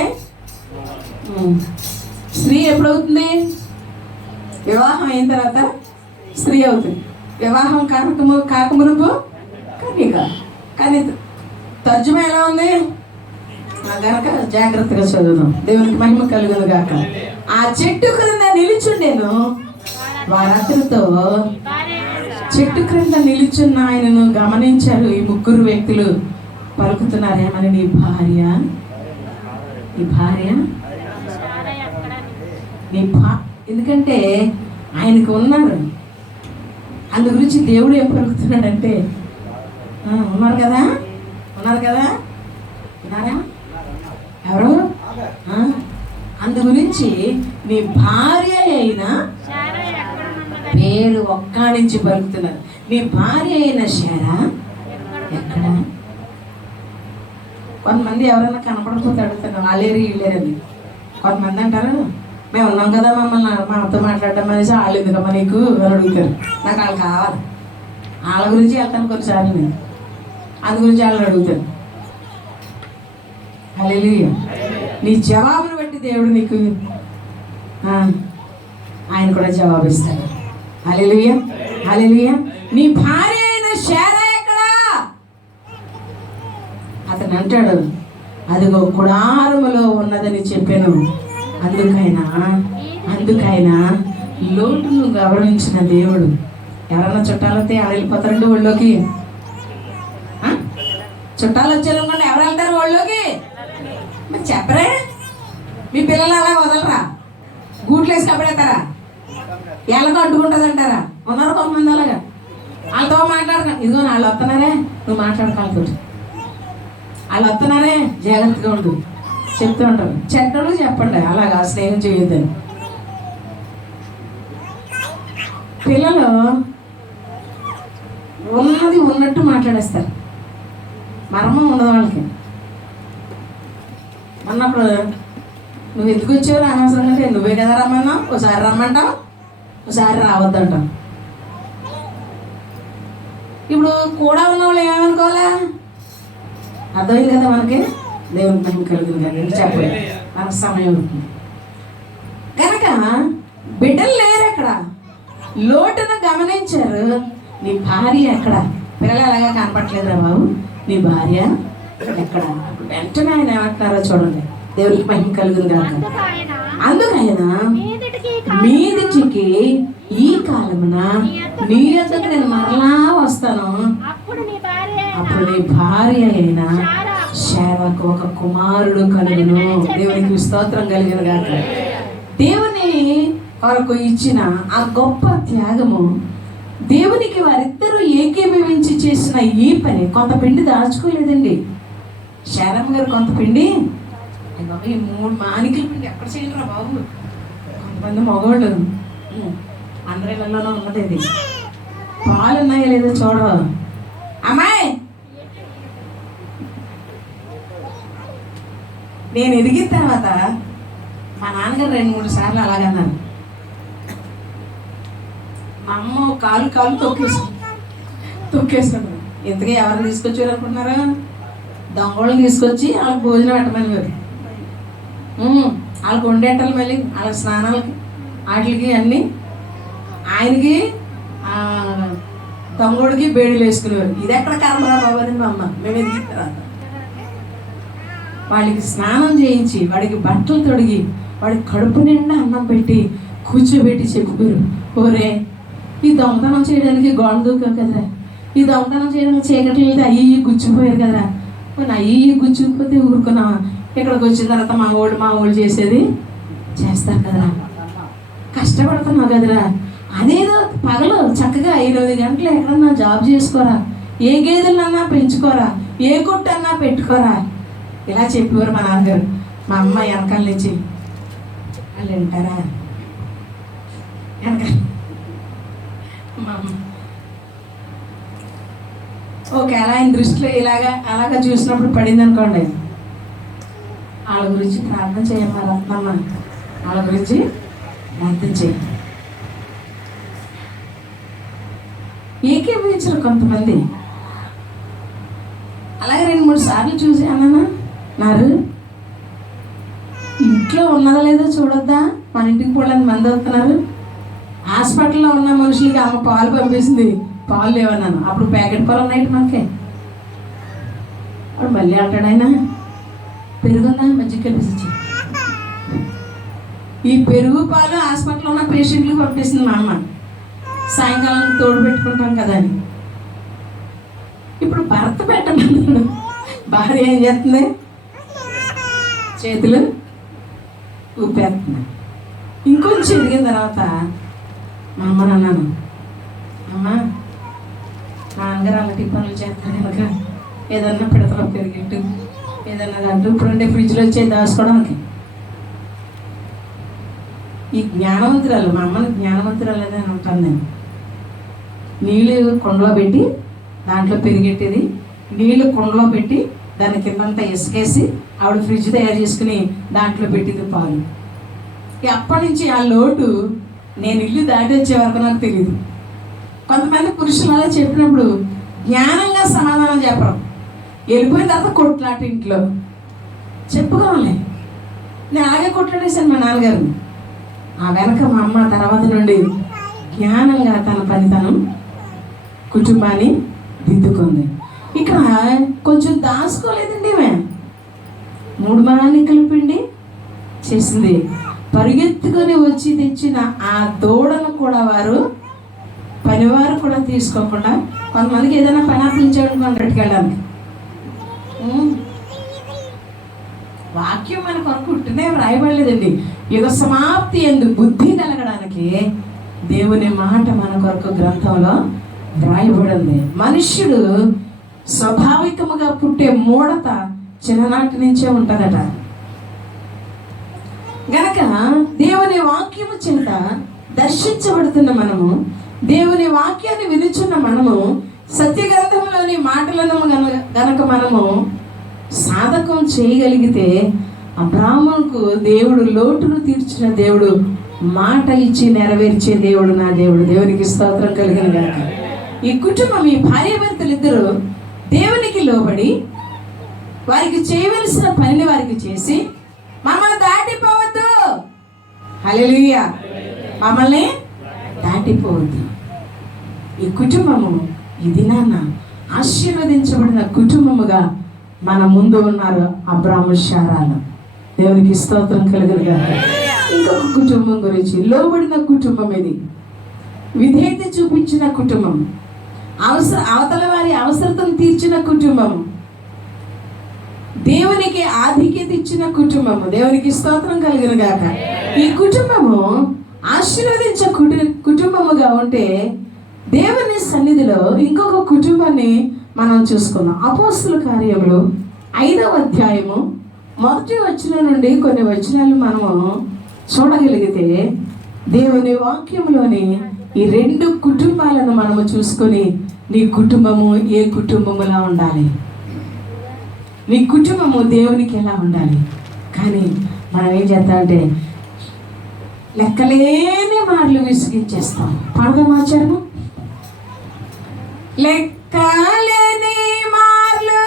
స్త్రీ ఎప్పుడవుతుంది? వివాహం అయిన తర్వాత స్త్రీ అవుతుంది. వివాహం కాకమునుపు కన్యక. కానీ తర్జుమా ఎలా ఉంది కనుక జాగ్రత్తగా చదువుదాం. దేవునికి మహిమ కలుగును గాక. ఆ చెట్టు క్రింద నిలుచుండేను వారందరితో చెట్టు క్రింద నిలుచున్న ఆయనను గమనించారు. ఈ ముగ్గురు వ్యక్తులు పలుకుతున్నారు, ఏమని? నీ భార్య ఎందుకంటే ఆయనకు ఉన్నారు. అందు గురించి దేవుడు ఏం పలుకుతున్నాడంటే, ఉన్నారు కదా ఉన్నారా ఎవరు? అందు గురించి నీ భార్య అయినా పేరు ఒక్క నుంచి పలుకుతున్నారు. నీ భార్య అయిన శారా ఎక్కడ? కొంతమంది ఎవరైనా కనపడకపోతే అడుగుతాను, వాళ్ళేరు వీళ్ళేరని. కొంతమంది అంటారు, మేము ఉన్నాం కదా మమ్మల్ని మాతో మాట్లాడటం అనేసి వాళ్ళు ఎందుకమ్మా నీకు అని అడుగుతారు. నాకు వాళ్ళు కావాలి. వాళ్ళ గురించి వెళ్తాను కొన్నిసార్లు నేను, అందు గురించి వాళ్ళని అడుగుతాను. హల్లెలూయా. నీ జవాబును బట్టి దేవుడు నీకు ఆయన కూడా జవాబిస్తాడు. హల్లెలూయా. నీ భార్య అయిన శారా ఎక్కడా? అతను అంటాడు, అదిగో గుడారములో ఉన్నదని చెప్పాను. అందుకైనా లోటును గౌరవించిన దేవుడు. ఎవరన్నా చుట్టాలైతే ఎవరు వెళ్ళిపోతారండి ఊళ్ళోకి? చుట్టాలు వచ్చేయాలనుకోండి ఎవరు వెళ్తారు ఊళ్ళోకి? మరి చెప్పరే, మీ పిల్లలు అలా వదలరా? గూట్లు వేసి కప్పడేస్తారా? ఎలాగో అడ్డుకుంటుంది అంటారా? ఉన్నారు కొంతమంది అలాగా. వాళ్ళతో మాట్లాడకండి. ఇదిగో వాళ్ళు వస్తున్నారే, నువ్వు మాట్లాడకాలతో. వాళ్ళు వస్తున్నారే, జాగ్రత్తగా ఉండు చెప్తూ ఉంటారు. చెడ్డలు చెప్పండి, అలాగా స్నేహం చేయొద్దని. పిల్లలు ఉన్నది ఉన్నట్టు మాట్లాడేస్తారు, మర్మం ఉండదు వాళ్ళకి. అన్నప్పుడు నువ్వు ఎందుకు వచ్చావు అనవసరంగా అంటే, నువ్వే కదా రమ్మన్నావు, ఒకసారి రమ్మంటావు, ఒకసారి రావద్దంటావు. ఇప్పుడు కూడా ఉన్న వాళ్ళు ఏమనుకోవాలా? అర్థమైంది కదా మనకి. దేవుని మహిమ కలుగుతుంది కదా చెప్పండి, మనకు సమయం ఉంటుంది కనుక. బిడ్డలు లేరు అక్కడ, లోటును గమనించారు. నీ భార్య ఎక్కడ? పిల్లలు ఎలాగా కనపట్లేదురా బాబు, నీ భార్య ఎక్కడ? వెంటనే ఆయన ఏమంటున్నారో చూడండి. దేవునికి మహిమ కలుగుతుంది కాక. అందుకైనా మీదిటికి ఈ కాలమున నీ యొద్దకు నేను మరలా వస్తాను. అప్పుడు నీ భార్య అయిన శారాకు ఒక కుమారుడు కలుగును. దేవునికి స్తోత్రం కలిగిన గాక. దేవుని కొరకు ఇచ్చిన ఆ గొప్ప త్యాగము, దేవునికి వారిద్దరూ ఏకీభవించి చేసిన ఈ పని. కొంత పిండి దాచుకోలేదండి శారమ్మ గారు. కొంత పిండి ఈ 3 మానికల పిండి ఎక్కడ చేయలేరా బాబు? కొంతమంది మగవాళ్ళు అందరిలోనూ ఉన్నది. ఇది పాలు ఉన్నాయో లేదో చూడరు, నేను ఎదిగిన తర్వాత మా నాన్నగారు 2-3 సార్లు అలాగన్నారు. మా అమ్మ కాలు తొక్కేసుకుంటారు. ఇంతకీ ఎవరు తీసుకొచ్చారు అనుకుంటున్నారా? దొంగోళ్ళని తీసుకొచ్చి వాళ్ళకి భోజనం పెట్టమని వారు. వాళ్ళకి వండేటలు, మళ్ళీ వాళ్ళకి స్నానాలకి వాటికి అన్నీ ఆయనకి దొంగోడికి బేడీలు వేసుకునేవారు. ఇది ఎక్కడ కర్మరా బాబు అని మా అమ్మ మేము ఎదిగిన తర్వాత వాడికి స్నానం చేయించి, వాడికి బట్టలు తొడిగి, వాడికి కడుపు నిండా అన్నం పెట్టి కూర్చోబెట్టి చెప్పారు, ఓరే ఈ దొంగతనం చేయడానికి గోడ దూకావు కదరా, ఈ దొంగతనం చేయడానికి చీకట్లు వెళ్తే అయ్యి గుచ్చిపోయారు కదరా, అయ్యి గుచ్చిపోతే ఊరుకున్నావా, ఇక్కడికి వచ్చిన తర్వాత మా వాళ్ళు చేసేది చేస్తారు కదరా, కష్టపడుతున్నావు కదరా, అదేదో పగలు చక్కగా 8 గంటలు ఎక్కడన్నా జాబ్ చేసుకోరా, ఏ గేదెలన్నా పెంచుకోరా, ఏ కొట్టన్నా పెట్టుకోరా, ఇలా చెప్పేవారు మా నాన్నగారు. మా అమ్మ వెనకాల నుంచి వాళ్ళు వింటారా వెనకాల మా అమ్మ ఒకవేళ ఆయన దృష్టిలో అలాగా చూసినప్పుడు పడింది అనుకోండి, వాళ్ళ గురించి ప్రార్థన చేయమ్మా రత్నమ్మ, వాళ్ళ గురించి ప్రార్థన చేయ. ఏకీభవించరు కొంతమంది. అలాగే 2-3 సార్లు చూసి అన్నారు, ఇంట్లో ఉన్నదో లేదో చూడొద్దా, మన ఇంటికి పోవడానికి మంది అవుతున్నారు, హాస్పిటల్లో ఉన్న మనుషులకి అమ్మ పాలు పంపిస్తుంది, పాలు లేవన్నాను, అప్పుడు ప్యాకెట్ పాలు ఉన్నాయి మనకే. అప్పుడు మళ్ళీ అంటాడు ఆయన, పెరుగుందా మజ్జిగ కలిసి, ఈ పెరుగు పాలు హాస్పిటల్లో ఉన్న పేషెంట్లకు పంపిస్తుంది మా అమ్మ, సాయంకాలం తోడు పెట్టుకుంటాం కదా అని. ఇప్పుడు భర్త పెట్టమన్నాడు, భార్య ఏం చేస్తుంది, చేతులు ఊపేస్తుంది. ఇంకొంచెం ఎదిగిన తర్వాత మా అమ్మని అన్నాను, అమ్మ నాన్నగారు అలాంటి పనులు చేస్తాను కనుక ఏదన్నా పెడతాం పెరిగెట్టు ఏదన్నా అంటూ ఇప్పుడంటే ఫ్రిడ్జ్లో వచ్చేది దాచుకోవడానికి. ఈ జ్ఞానవంతురాలు, మా అమ్మని జ్ఞానవంతురాలు అని అంటాను నేను. నీళ్ళు కుండలో పెట్టి దాంట్లో పెరిగెట్టేది, నీళ్ళు కుండలో పెట్టి దాని కిందంతా ఇసుకేసి ఆవిడ ఫ్రిడ్జ్ తయారు చేసుకుని దాంట్లో పెట్టింది పాలు. అప్పటి నుంచి ఆ లోటు నేను ఇల్లు దాటి వచ్చే వరకు నాకు తెలియదు. కొంతమంది పురుషులు అలా చెప్పినప్పుడు జ్ఞానంగా సమాధానం చెప్పరు, వెళ్ళిపోయిన తర్వాత కొట్లాట ఇంట్లో చెప్పుకోవాలి. నేను అలాగే కొట్లాడేశాను మా నాన్నగారిని. ఆ వెనక మా అమ్మ తర్వాత నుండి జ్ఞానంగా తన పనితనం కుటుంబాన్ని దిద్దుకుంది. ఇక్కడ కొంచెం దాచుకోలేదండి, 3 మానికల పిండి చేసింది, పరిగెత్తుకొని వచ్చి తెచ్చిన ఆ దూడను కూడా పనివారు కూడా తీసుకోకుండా, కొంతమందికి ఏదైనా పని అప్పించాడు మనకి వెళ్ళడానికి. వాక్యం మన కొరకు పుట్టినే వ్రాయబడలేదండి. యుగ సమాప్తి ఎందు బుద్ధి కలగడానికి దేవుని మాట మన కొరకు గ్రంథంలో వ్రాయబడింది. మనుష్యుడు స్వాభావికముగా పుట్టే మూఢత చిన్ననాటి నుంచే ఉంటుందట. గనక దేవుని వాక్యము చేత దర్శించబడుతున్న మనము, దేవుని వాక్యాన్ని వినుచున్న మనము, సత్య గ్రంథంలోని మాటలను గనక మనము సాధకం చేయగలిగితే, అబ్రాహాముకు దేవుడు లోటును తీర్చిన దేవుడు, మాట ఇచ్చి నెరవేర్చే దేవుడు నా దేవుడు. దేవునికి స్తోత్రం కలిగిన గాక. ఈ కుటుంబం, ఈ భార్యాభర్తలు ఇద్దరు దేవునికి లోబడి వారికి చేయవలసిన పనిని వారికి చేసి, మమ్మల్ని దాటిపోవద్దు, హల్లెలూయా, మమ్మల్ని దాటిపోవద్దు. ఈ కుటుంబము ఈ దినాన్న ఆశీర్వదించబడిన కుటుంబముగా మన ముందు ఉన్నారు అబ్రాము శారాలు. దేవునికి స్తోత్రం కలుగును గాక. ఇంకొక కుటుంబం గురించి, లోబడిన కుటుంబం ఇది, విధేయత చూపించిన కుటుంబం, అవతల వారి అవసరతను తీర్చిన కుటుంబం, దేవునికి ఆధిక్యత ఇచ్చిన కుటుంబము. దేవునికి స్తోత్రం కలుగును గాక. ఈ కుటుంబము ఆశీర్వదించే కుటుంబముగా ఉంటే, దేవుని సన్నిధిలో ఇంకొక కుటుంబాన్ని మనం చూసుకున్నాం. అపోస్తుల కార్యములు 5వ అధ్యాయము 1వ వచనం నుండి కొన్ని వచనాలు మనము చూడగలిగితే, దేవుని వాక్యంలోని ఈ 2 కుటుంబాలను మనము చూసుకొని, నీ కుటుంబము ఏ కుటుంబములా ఉండాలి, నీ కుటుంబము దేవునికి ఎలా ఉండాలి, కానీ మనం ఏం చేస్తామంటే లెక్కలేని మార్లు విసిగించేస్తాం. పాడదాం ఆచారము. లెక్కలేని మార్లు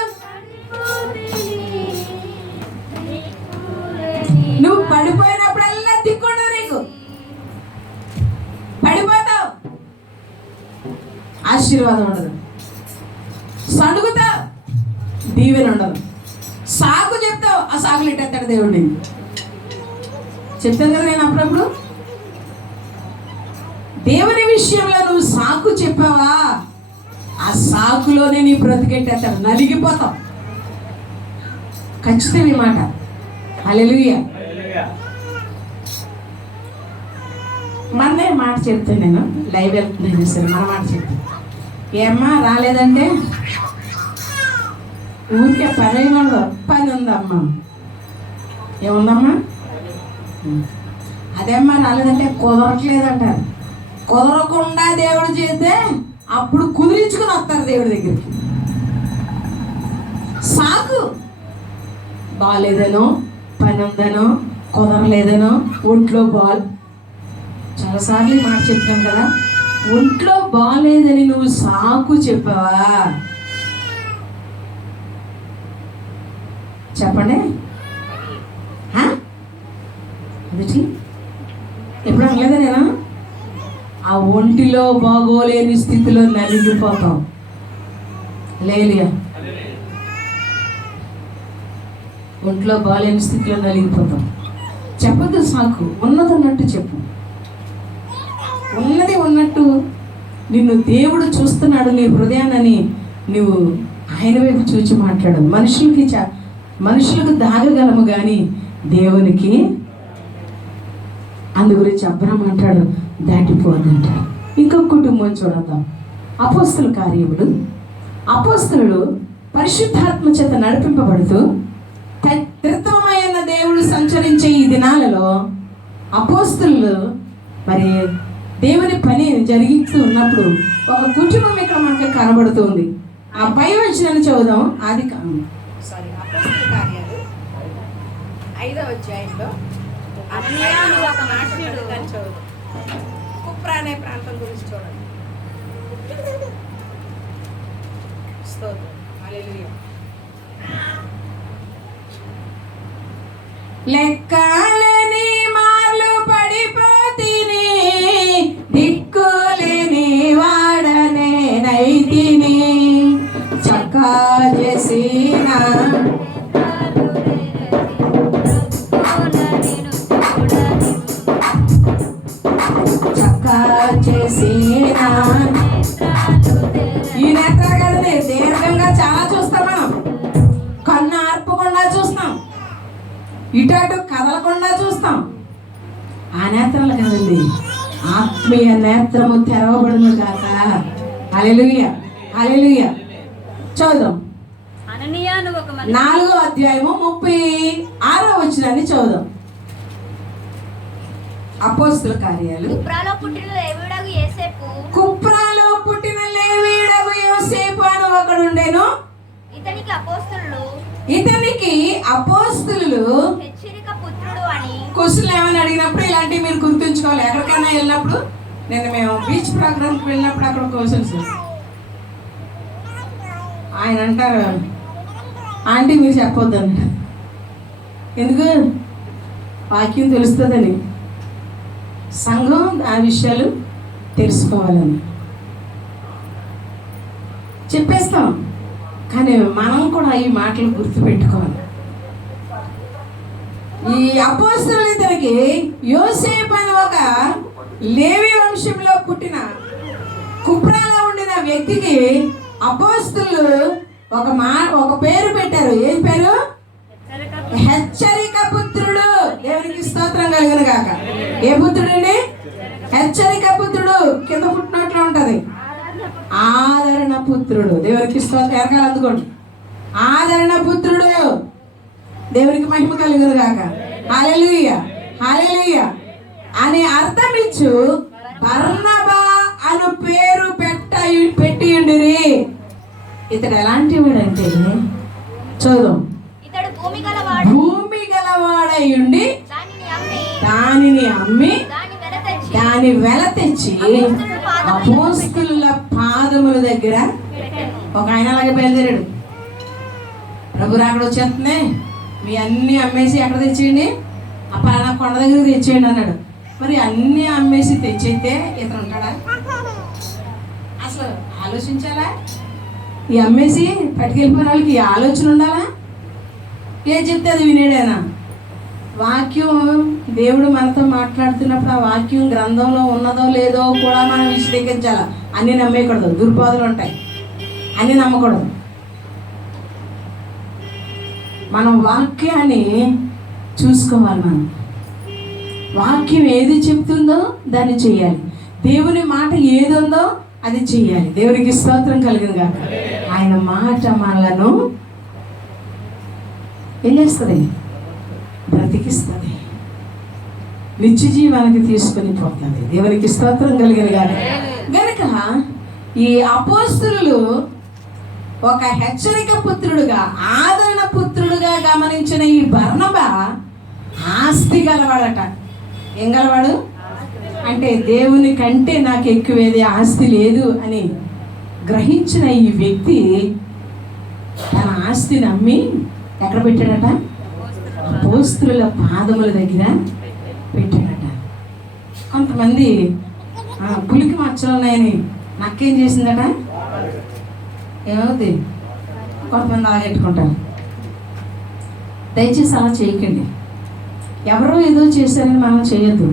నువ్వు పడిపోయినప్పుడల్లా దిక్కుండదు, నీకు పడిపోతావు, ఆశీర్వాదం ఉండదు, సడుగుతావు, దీవెన ఉండదు, సాకు చెప్తావు, ఆ సాకులు ఇట్టేస్తాడు దేవుడు. నేను చెప్తాను కదా నేను అప్పుడప్పుడు. దేవుని విషయంలో నువ్వు సాకు చెప్పావా, ఆ సాకులోనే నీ బ్రతికెట్టేస్తాడు, నలిగిపోతావు. ఖచ్చితం ఈ మాట. హల్లెలూయా. మొన్నే మాట చెప్తాను నేను, లైవ్ వెళ్తున్నాను సరే, మన మాట చెప్తాను. ఏమ్మా రాలేదంటే ఊరికే పని ఉండదు, పని ఉందమ్మా. ఏముందమ్మా? అదేమ్మా రాలేదంటే కుదరట్లేదంటారు. కుదరకుండా దేవుడు చేస్తే అప్పుడు కుదిరించుకుని వస్తారు దేవుడి దగ్గరికి. సాకు బాగాలేదనో, పని ఉందనో, కుదరలేదనో, ఒంట్లో చాలాసార్లు మాట చెప్తాను కదా, ఒంట్లో బాగాలేదని నువ్వు సాకు చెప్పావా? చెప్పండి. అది ఎప్పుడు అనలేదా నేను? ఆ ఒంటిలో బాగోలేని స్థితిలో నలిగిపోతాం. లేలియా, ఒంట్లో బాగలేని స్థితిలో నలిగిపోతాం. చెప్పదు సాకు, ఉన్నది ఉన్నట్టు చెప్పు. ఉన్నది ఉన్నట్టు నిన్ను దేవుడు చూస్తున్నాడు, నీ హృదయాన్ని నువ్వు ఆయన వైపు చూచి మాట్లాడు. మనుషులకు దాగగలము కానీ దేవునికి, అందు గురించి అబ్రహాము అంటాడు దాటిపోదంటాడు. ఇంకొక కుటుంబం చూడదాం. అపోస్తల కార్యములు. అపోస్తలుడు పరిశుద్ధాత్మ చేత నడిపింపబడుతూ త్రిత్వమైన దేవుడు సంచరించే ఈ దినాలలో అపోస్తలులు మరి దేవుని పని జరిగిస్తూ ఉన్నప్పుడు ఒక కుటుంబం ఇక్కడ మనకి కనబడుతుంది. ఆ పై వచనాన్ని చదువుదాం. అపోస్తల కార్యాలు 5వ అధ్యాయంలో కుప్రా అనే ప్రాంతం గురించి చూడండి. లెక్కలేని మార్లు పడిపోతిని, దిక్కులేని వాడనే నైతిని, చక్కా చేసిన ఈ నేత్రాలు కదండి, దీర్ఘంగా చాలా చూస్తాం మనం. కన్ను ఆర్పకుండా చూస్తాం, ఇటు అటు కదలకుండా చూస్తాం. ఆ నేత్రాలు కదండి, ఆత్మీయ నేత్రము తెరవబడును కాక. హల్లెలూయా, హల్లెలూయా. చదువుదాం. 4వ అధ్యాయము 36వ వచనాన్ని చదువుదాం. అపోస్తల కార్యాలు. కుప్రాలో పుట్టిన లేవీయుడగు యోసేపు అని ఒకడుండెను. ఇతనికి అపోస్తలులు హెచ్చరిక పుత్రుడు అని. క్వశ్చన్లు ఏమని అడిగినప్పుడు ఇలాంటివి మీరు గుర్తుంచుకోవాలి. ఎక్కడికైనా వెళ్ళినప్పుడు, మేము బీచ్ ప్రోగ్రామ్కి వెళ్ళినప్పుడు అక్కడ క్వశ్చన్స్ ఆయన అంటారు, ఆంటీ మీరు చెప్పొద్దంట. ఎందుకు? వాక్యం తెలుస్తుందని, సంఘం ఆ విషయాలు తెలుసుకోవాలని చెప్పేస్తాం. కానీ మనం కూడా ఈ మాటలు గుర్తుపెట్టుకోవాలి. ఈ అపోస్తలులు ఇతనికి యోసేపు అని ఒక లేవి వంశంలో పుట్టిన కుప్రాలో ఉండిన వ్యక్తికి అపోస్తలులు ఒక పేరు పెట్టారు. ఏం పేరు? హెచ్చరిక పుత్రుడు. దేవునికి స్తోత్రం కలుగును గాక. ఏ పుత్రుడు అండి? హెచ్చరిక పుత్రుడు. కింద పుట్టినట్లు ఉంటది, ఆదరణ పుత్రుడు. దేవునికి స్తోత్రం. ఎరగాలి, అందుకోండి. ఆదరణ పుత్రుడు. దేవునికి మహిమ కలుగును గాక. హల్లెలూయా, హల్లెలూయా అని అర్థం ఇచ్చు బర్నబా అను పేరు పెట్టిండిరి. ఇతడు ఎలాంటి వాడంటే, చదువు. భూమి గలవాడై ఉండి దానిని అమ్మి దాని వెల తెచ్చి అపోస్తలుల పాదముల దగ్గర ఒక ఆయన అలాగే బయలుదేరాడు. ప్రభు రాకడ వచ్చేస్తుంది, మీ అన్ని అమ్మేసి ఎక్కడ తెచ్చేయండి, ఆ పలానా కొండ దగ్గర తెచ్చేయండి అన్నాడు. మరి అన్ని అమ్మేసి తెచ్చైతే ఇతను ఉంటాడా? అసలు ఆలోచించాలా? ఈ అమ్మేసి పట్టుకెళ్ళిపోయిన వాళ్ళకి ఈ ఆలోచన ఉండాలా? ఏం చెప్తే అది వినేడేనా? వాక్యం దేవుడు మనతో మాట్లాడుతున్నప్పుడు ఆ వాక్యం గ్రంథంలో ఉన్నదో లేదో కూడా మనం విశ్లేషించాలి. అన్నీ నమ్మేయకూడదు, దుర్బోధలు ఉంటాయి, అన్నీ నమ్మకూడదు. మనం వాక్యాన్ని చూసుకోవాలి. మనం వాక్యం ఏది చెప్తుందో దాన్ని చెయ్యాలి. దేవుని మాట ఏది ఉందో అది చెయ్యాలి. దేవునికి స్తోత్రం కలిగింది కాక. ఆయన మాట మనలను ఏం చేస్తుంది? బ్రతికిస్తుంది, నిత్య జీవానికి తీసుకొని పోతుంది. దేవునికి స్తోత్రం కలిగిన గనుక ఈ అపోస్తలులు ఒక హెచ్చరిక పుత్రుడుగా, ఆదరణ పుత్రుడుగా గమనించిన ఈ బర్నబా ఆస్తి గలవాడట. ఏం గలవాడు అంటే దేవుని కంటే నాకు ఎక్కువేది ఆస్తి లేదు అని గ్రహించిన ఈ వ్యక్తి తన ఆస్తిని అమ్మి ఎక్కడ పెట్టాడట? అపోస్తలుల పాదముల దగ్గర పెట్టాడట. కొంతమంది పులికి మచ్చలు ఉన్నాయని నక్కేం చేసిందట? ఏమవుతుంది? కొంతమంది ఆగెట్టుకుంటారు. దయచేసి అలా చేయకండి. ఎవరో ఏదో చేశారని మనం చేయొద్దు.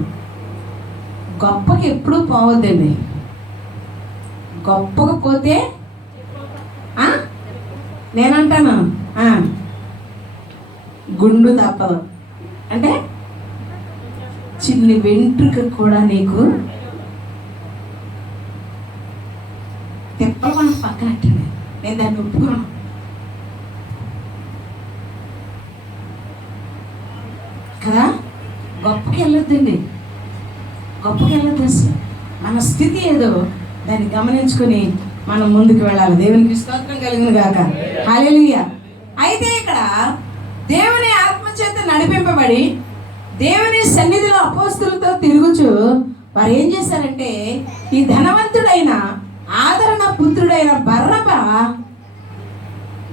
గొప్పకి ఎప్పుడూ పోవద్దండి. గొప్పగా పోతే నేనంటాను గుండు తప్పదు. అంటే చిన్ని వెంట్రుక కూడా నీకు తెప్పలు మన పక్కన అట్టండి. నేను దాన్ని ఒప్పుకోను. కదా, గొప్పకి వెళ్ళొద్దండి, గొప్పకి వెళ్ళొద్దు. అసలు మన స్థితి ఏదో దాన్ని గమనించుకొని మనం ముందుకు వెళ్ళాలి. దేవునికి స్తోత్రం కలిగిన గాక. హల్లెలూయా. అయితే ఇక్కడ దేవుని ఆత్మచేత నడిపింపబడి దేవుని సన్నిధిలో అపోస్తలులతో తిరుగుచు వారు ఏం చేశారంటే, ఈ ధనవంతుడైన ఆదరణ పుత్రుడైన బర్నబా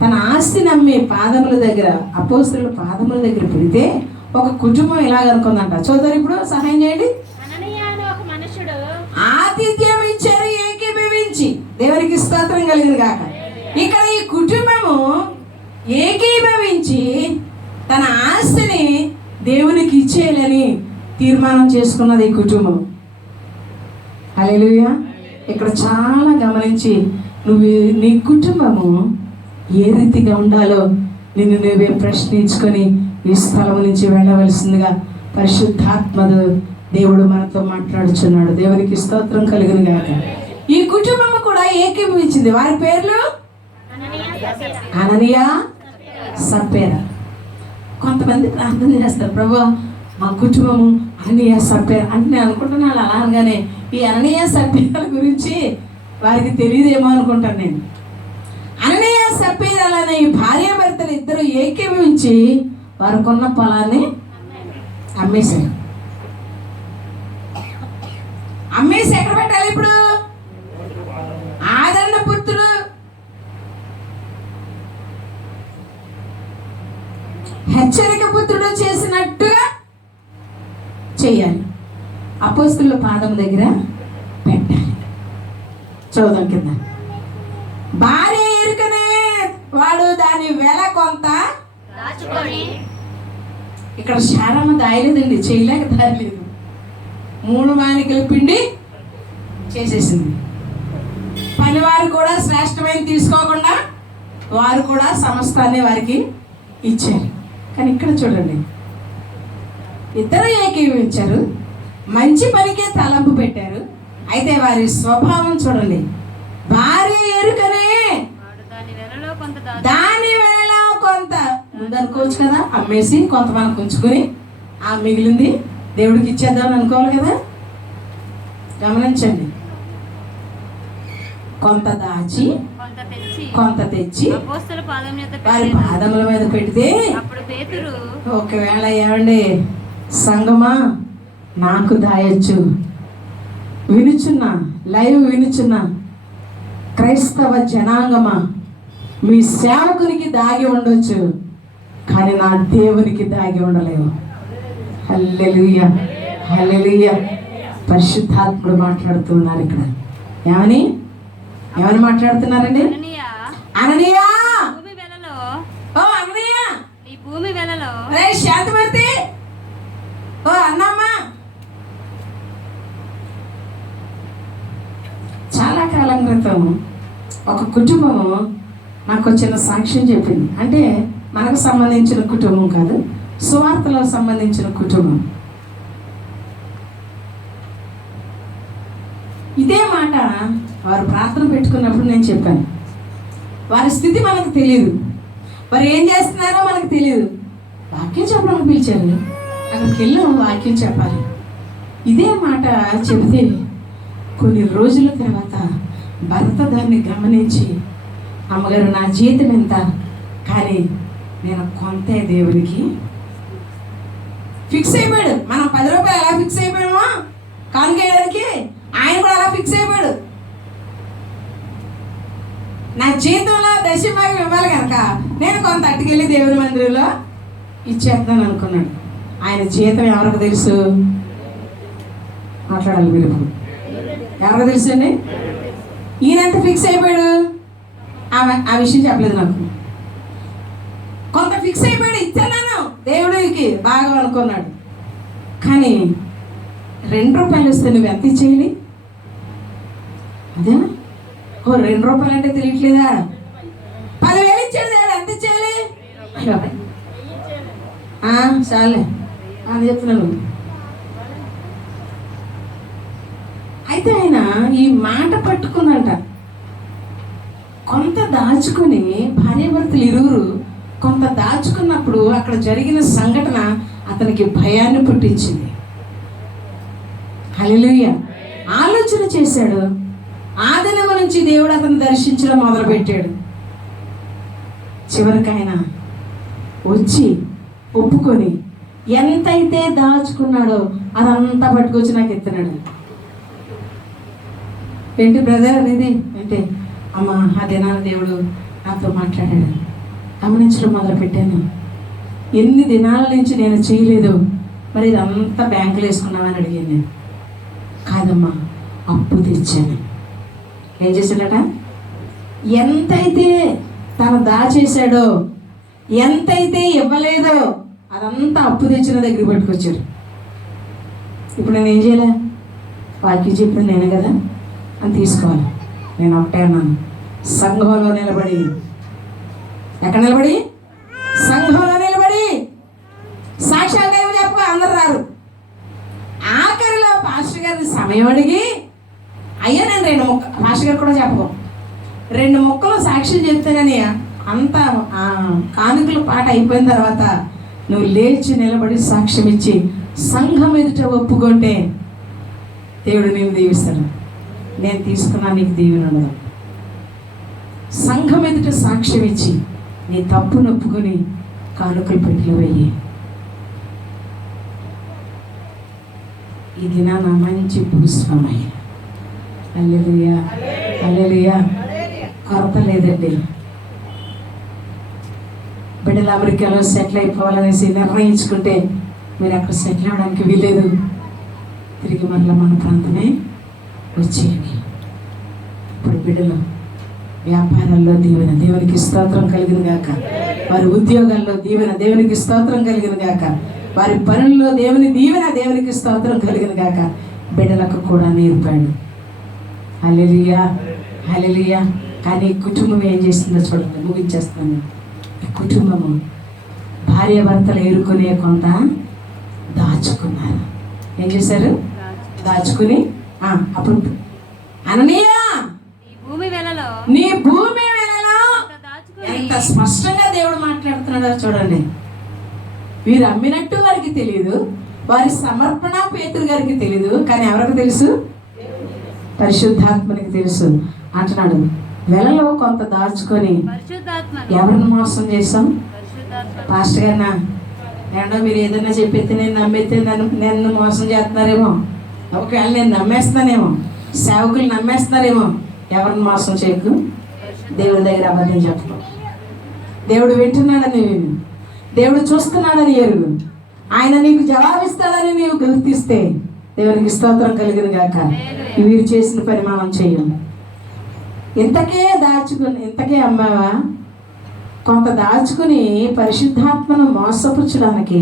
తన ఆస్తి నమ్మి పాదముల దగ్గర, అపోస్తలుల పాదముల దగ్గర పెడితే ఒక కుటుంబం ఇలాగనుకుందంట. చూద్దారు, ఇప్పుడు సహాయం చేయండి. ఆతిథ్యం ఇచ్చారు ఏకీభవించి. దేవునికి స్తోత్రం కలిగింది కాక. ఇక్కడ ఈ కుటుంబము ఏకీభవించి తన ఆస్తిని దేవునికి ఇచ్చేయాలని తీర్మానం చేసుకున్నది ఈ కుటుంబం. హల్లెలూయా. ఇక్కడ చాలా గమనించి నువ్వు నీ కుటుంబము ఏ రీతిగా ఉండాలో నిన్ను నువ్వే ప్రశ్నించుకొని ఈ స్థలం నుంచి వెళ్ళవలసిందిగా పరిశుద్ధాత్మడు దేవుడు మనతో మాట్లాడుచున్నాడు. దేవునికి స్తోత్రం కలుగును గాక. ఈ కుటుంబము కూడా ఏకీభవించింది. వారి పేర్లు అననీయ, సప్పేరా. కొంతమంది ప్రార్థన చేస్తారు, ప్రభువా మా కుటుంబము అననీయ, సప్పేరా అంటే నేను అనుకుంటున్నాను అలా అనగానే ఈ అననీయ, సప్పేరాల గురించి వారికి తెలియదేమో అనుకుంటాను నేను. అననీయ, సప్పేరాలనే ఈ భార్యాభర్తలు ఇద్దరు ఏకీభవించి వారికి ఉన్న పొలాన్ని అమ్మేశారు. అమ్మేసి ఎక్కడ పెట్టాలి ఇప్పుడు? ఆదరణ పుత్రుడు హెచ్చరిక పుత్రుడు చేసినట్టుగా చేయాలి. అపోస్తలుల పాదం దగ్గర పెట్టాలి. చదువు కింద. భార్య ఎరుకనే వాడు దాని వెల కొంత ఇక్కడ శారమ్మ దాయలేదండి, చేయలేక దాయలేదు. 3 మానికలు పిండి చేసేసింది. పనివారు కూడా శ్రేష్టమైన తీసుకోకుండా వారు కూడా సమస్తాన్ని వారికి ఇచ్చారు. కానీ ఇక్కడ చూడండి, ఇద్దరు ఏకీభవించారు, మంచి పనికే తలంపు పెట్టారు. అయితే వారి స్వభావం చూడండి. భార్య ఎరుకనే దాని వేళలో కొంత ముందు అనుకోవచ్చు కదా, అమ్మేసి కొంత మనకు ఉంచుకొని ఆ మిగిలింది దేవుడికి ఇచ్చేద్దామని అనుకోవాలి కదా. గమనించండి, కొంత దాచి కొంత తెచ్చి వారి పాదముల మీద పెడితే, ఒకవేళ ఏమండి సంగమా నాకు దాయొచ్చు, వినుచున్నా లైవ్ వినుచున్నా క్రైస్తవ జనాంగమా, మీ సేవకునికి దాగి ఉండొచ్చు, కానీ నా దేవునికి దాగి ఉండలేవు. హల్లెలూయా, హల్లెలూయా. పరిశుద్ధాత్ముడు మాట్లాడుతున్నారు ఇక్కడ. ఏమని మాట్లాడుతున్నారండి? అననీయా, ఓ అననీయా, ఈ భూమి వెలలో రే శాంతమూర్తి, ఓ అన్నమ్మా. చాలా కాలం క్రితం ఒక కుటుంబము నాకు చిన్న సాక్ష్యం చెప్పింది. అంటే మనకు సంబంధించిన కుటుంబం కాదు, సువార్తలకు సంబంధించిన కుటుంబం. ఇదే మాట వారు ప్రార్థన పెట్టుకున్నప్పుడు నేను చెప్పాను. వారి స్థితి మనకు తెలియదు, వారు ఏం చేస్తున్నారో మనకు తెలియదు. వాక్యం చెప్పడానికి పిలిచారు, అక్కడికి వెళ్ళాం, వాక్యం చెప్పాలి. ఇదే మాట చెబితే కొన్ని రోజుల తర్వాత భర్త దాన్ని గమనించి, అమ్మగారు నా జీతం ఎంత, కానీ నేను కొంతే దేవునికి ఫిక్స్ అయిపోయాడు. మనం 10 రూపాయలు ఎలా ఫిక్స్ అయిపోయామో కానుకేయడానికి, ఆయన కూడా అలా ఫిక్స్ అయిపోయాడు. నా జీతంలో దశభాగం ఇవ్వాలి కనుక నేను కొంత అట్టుకెళ్ళి దేవుని మందిరంలో ఇచ్చేస్తాను అనుకున్నాడు. ఆయన జీతం ఎవరికి తెలుసు? మాట్లాడాలి మీరు ఇప్పుడు. ఎవరికి తెలుసు అండి? ఈయనంత ఫిక్స్ అయిపోయాడు. ఆ విషయం చెప్పలేదు నాకు. కొంత ఫిక్స్ అయిపోయాడు, ఇచ్చాను దేవుడికి బాగా అనుకున్నాడు. కానీ 2 రూపాయలు వస్తే నువ్వు ఎంత ఇచ్చేయాలి? అదేనా? ఓ 2 రూపాయలు అంటే తెలియట్లేదా? 10,000 ఇచ్చాడు దేవుడు, ఎంత ఇచ్చేయాలి? చాలే అని చెప్తున్నాను. అయితే ఆయన ఈ మాట పట్టుకుందంట. కొంత దాచుకుని, భార్యాభర్తలు ఇరువురు కొంత దాచుకున్నప్పుడు అక్కడ జరిగిన సంఘటన అతనికి భయాన్ని పుట్టించింది. హల్లెలూయా. ఆలోచన చేశాడు. ఆ దినం నుంచి దేవుడు అతను దర్శించడం మొదలుపెట్టాడు. చివరికి ఆయన వచ్చి ఒప్పుకొని ఎంతైతే దాచుకున్నాడో అదంతా పట్టుకొచ్చి నాకు ఎత్తున్నాడు. ఏంటి బ్రదర్ అనేది అంటే, అమ్మ ఆ దినాన దేవుడు నాతో మాట్లాడాడు, గమనించడం మొదలుపెట్టాను. ఎన్ని దినాల నుంచి నేను చేయలేదు, మరి ఇదంతా బ్యాంకులో వేసుకున్నామని అడిగాను నేను. కాదమ్మా, అప్పు తెచ్చాను. ఏం చేశాడట? ఎంతైతే తను దాచేశాడో, ఎంతైతే ఇవ్వలేదో అదంతా అప్పు తెచ్చిన దగ్గర పట్టుకొచ్చాడు. ఇప్పుడు నేను ఏం చేయలే? వాక్యం చెప్పిన నేనే కదా అని తీసుకోవాలి. నేను ఒకటే అన్నాను, సంఘంలో నిలబడి, ఎక్కడ నిలబడి? సంఘంలో నిలబడి సాక్ష్యాలు ఏమి చెప్ప, అందరు రారు. ఆఖరిలో పాస్టర్ గారిని సమయం అడిగి, అయ్యా నేను 2 ముక్కలు, పాస్టర్ గారు కూడా చెప్పకు, 2 ముక్కలు సాక్ష్యం చెప్తానని అంత కానుకల పాట అయిపోయిన తర్వాత నువ్వు లేచి నిలబడి సాక్ష్యం ఇచ్చి సంఘం ఎదుట ఒప్పుకుంటే దేవుడు నేను దీవిస్తాను. నేను తీసుకున్నా, నీకు దీవెన ఉండదు. సంఘం ఎదుట సాక్ష్యం ఇచ్చి నీ తప్పు నొప్పుకొని కానుకలు పెట్టిలో వెయ్యి. ఈ దినాన మంచి భూస్వామయ్య. హల్లెలూయా, హల్లెలూయా. కొరత లేదండి. బిడ్డలు అమెరికాలో సెటిల్ అయిపోవాలనేసి నిర్ణయించుకుంటే మీరు అక్కడ సెటిల్ అవ్వడానికి వీలేదు. తిరిగి మరలా మన ప్రాంతమే వచ్చేయండి. ఇప్పుడు బిడ్డలు వ్యాపారాల్లో దీవెన, దేవునికి స్తోత్రం కలిగిన గాక. వారి ఉద్యోగాల్లో దీవెన, దేవునికి స్తోత్రం కలిగిన గాక. వారి పనుల్లో దేవుని దీవెన, దేవునికి స్తోత్రం కలిగిన గాక. బిడ్డలకు కూడా నేర్పాడు. హల్లెలూయా, హల్లెలూయా. కానీ కుటుంబం ఏం చేస్తుందో చూడండి, ముగించేస్తాను. కుటుంబము భార్యాభర్తలు ఏరుకునే కొంత దాచుకున్నారు. ఏం చేశారు? దాచుకుని అప్పుడు అననీయా, నీ భూమి వెలలో ఎంత స్పష్టంగా దేవుడు మాట్లాడుతున్నాడో చూడండి. వీరు అమ్మినట్టు వారికి తెలియదు, వారి సమర్పణ పేతురు గారికి తెలియదు, కానీ ఎవరికి తెలుసు? పరిశుద్ధాత్మనికి తెలుసు. అంటున్నాడు, వెలలో కొంత దాచుకొని ఎవరిని మోసం చేశాం? పాస్టర్ గారినా ఏంటో మీరు ఏదైనా చెప్పేస్తే నేను నమ్మితే నన్ను మోసం చేస్తున్నారేమో, ఒకవేళ నేను నమ్మేస్తానేమో, సేవకులు నమ్మేస్తున్నారేమో. ఎవరిని మోసం చేయకు. దేవుడి దగ్గర అబద్ధం చెప్పడం. దేవుడు వింటున్నాడని విను, దేవుడు చూస్తున్నాడని ఎరుగు, ఆయన నీకు జవాబిస్తాడని నీవు గుర్తిస్తే దేవునికి స్తోత్రం కలిగిన గాక. వీరు చేసిన పని మనం చెయ్యం. ఇంతకే దాచుకుని, ఇంతకే అమ్మావా? కొంత దాచుకుని పరిశుద్ధాత్మను మోసపుచ్చడానికి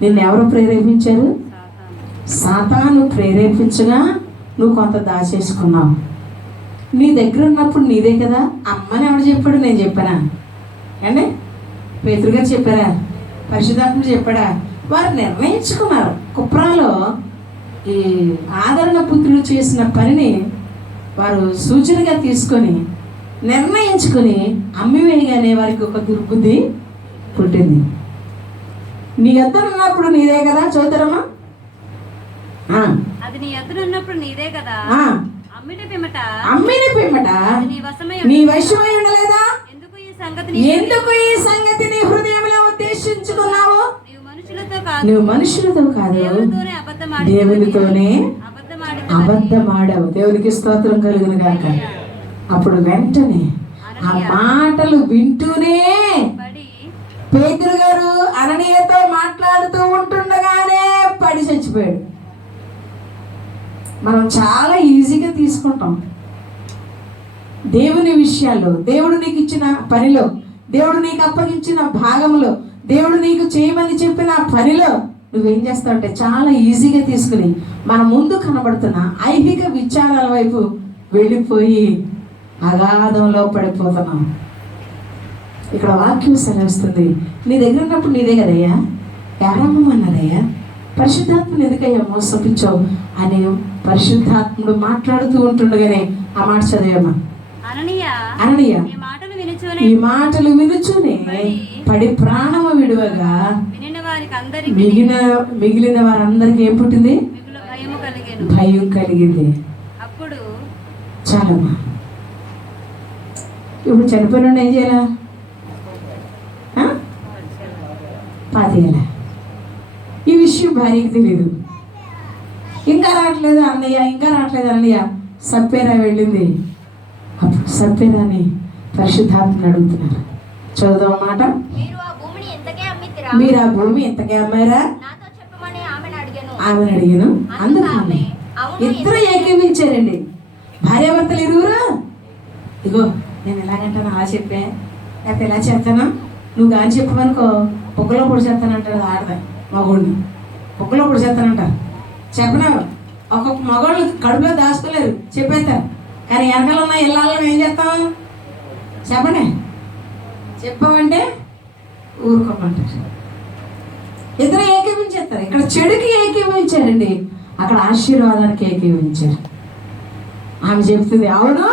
నిన్ను ఎవరు ప్రేరేపించారు? సాతాను ప్రేరేపించగా నువ్వు కొంత దాచేసుకున్నావు. నీ దగ్గర ఉన్నప్పుడు నీదే కదా. అమ్మని ఎవడు చెప్పాడు? నేను చెప్పానా అండి? పేతురు గారు చెప్పారా? పరిశుద్ధాత్మ చెప్పాడా? వారు నిర్ణయించుకున్నారు. కుప్రాలో ఈ ఆదరణ పుత్రులు చేసిన పనిని వారు సూచనగా తీసుకొని నిర్ణయించుకొని అమ్మివేయగానే వారికి ఒక దుర్బుద్ధి పుట్టింది. నీ ఎద్దరు ఉన్నప్పుడు నీదే కదా. చదువుతారమ్మా? అది నీ ఎద్దరు ఉన్నప్పుడు నీదే కదా. అమ్మిన పిమ్మట నీ వశమై ఉండలేదా? ఎందుకు ఈ సంగతి నీ హృదయంలో ఉద్దేశించుకున్నావు? నువ్వు మనుషులతో కాదు, దేవునితోనే అబద్ధమాడావు. దేవునికి స్తోత్రం కలుగును గాక. అప్పుడు వెంటనే ఆ మాటలు వింటూనే పేతురు గారు అననీయతో మాట్లాడుతూ ఉంటుండగానే పడి చచ్చిపోయాడు. మనం చాలా ఈజీగా తీసుకుంటాం దేవుని విషయాల్లో. దేవుడు నీకు ఇచ్చిన పనిలో, దేవుడు నీకు అప్పగించిన భాగంలో, దేవుడు నీకు చేయమని చెప్పిన పనిలో నువ్వేం చేస్తావు అంటే చాలా ఈజీగా తీసుకుని మన ముందు కనబడుతున్న ఐహిక విచారాల వైపు వెళ్ళిపోయి అగాధంలో పడిపోతున్నాం. ఇక్కడ వాక్యం సెలవిస్తుంది, నీ దగ్గర ఉన్నప్పుడు నీదే కదయ్యా, ఎవరమ్మన్నారయ్యా, పరిశుద్ధాత్మను ఎందుకయ్యా మోసపించావు అని పరిశుద్ధాత్ముడు మాట్లాడుతూ ఉంటుండగానే ఆ మాట చదివమ్మా. అననీయ ఈ మాటలు వినుచునే పడి ప్రాణము విడువగా మిగిలిన వారందరికీ ఏం పుట్టింది? భయం కలిగింది. చాలమ్మా. ఇప్పుడు చనిపోయిన ఏం చేయాలా? పాతేయాలా? ఈ విషయం భార్యకి తెలియదు. ఇంకా రావట్లేదు అన్నయ్య, సప్పేరా వెళ్ళింది. అప్పుడు సప్పేరాని పరిశుద్ధాత్మని అడుగుతున్నారు. చదువుదాం మాట. మీరు ఆ భూమి ఎంతకే అమ్మారా? ఆమెను అడిగాను. అందుకు ఆమె ఇద్దరు ఏకీవించారండి. భార్యాభర్తలు ఇరువురు. ఇగో నేను ఎలాగంటాను అలా చెప్పా, లేకపోతే ఎలా చేస్తాను, నువ్వు కానీ చెప్పమనుకో పొగ్గలో పొడి చేస్తానంటాడు ఆడదా మగోడిని. పొగ్గలో పొడి చేస్తానంటారు. చెప్పనా? ఒక్కొక్క మగవాళ్ళు కడుపులో దాచుకోలేరు, చెప్పేస్తారు. కానీ వెనకాల ఉన్న ఇళ్ళల్లో ఏం చేస్తాం చెప్పండి? చెప్పమంటే ఊరుకోమంటారు. ఇద్దరు ఏకీవించేస్తారు. ఇక్కడ చెడుకి ఏకీవించారండి, అక్కడ ఆశీర్వాదానికి ఏకీవించారు. ఆమె చెప్తుంది అవును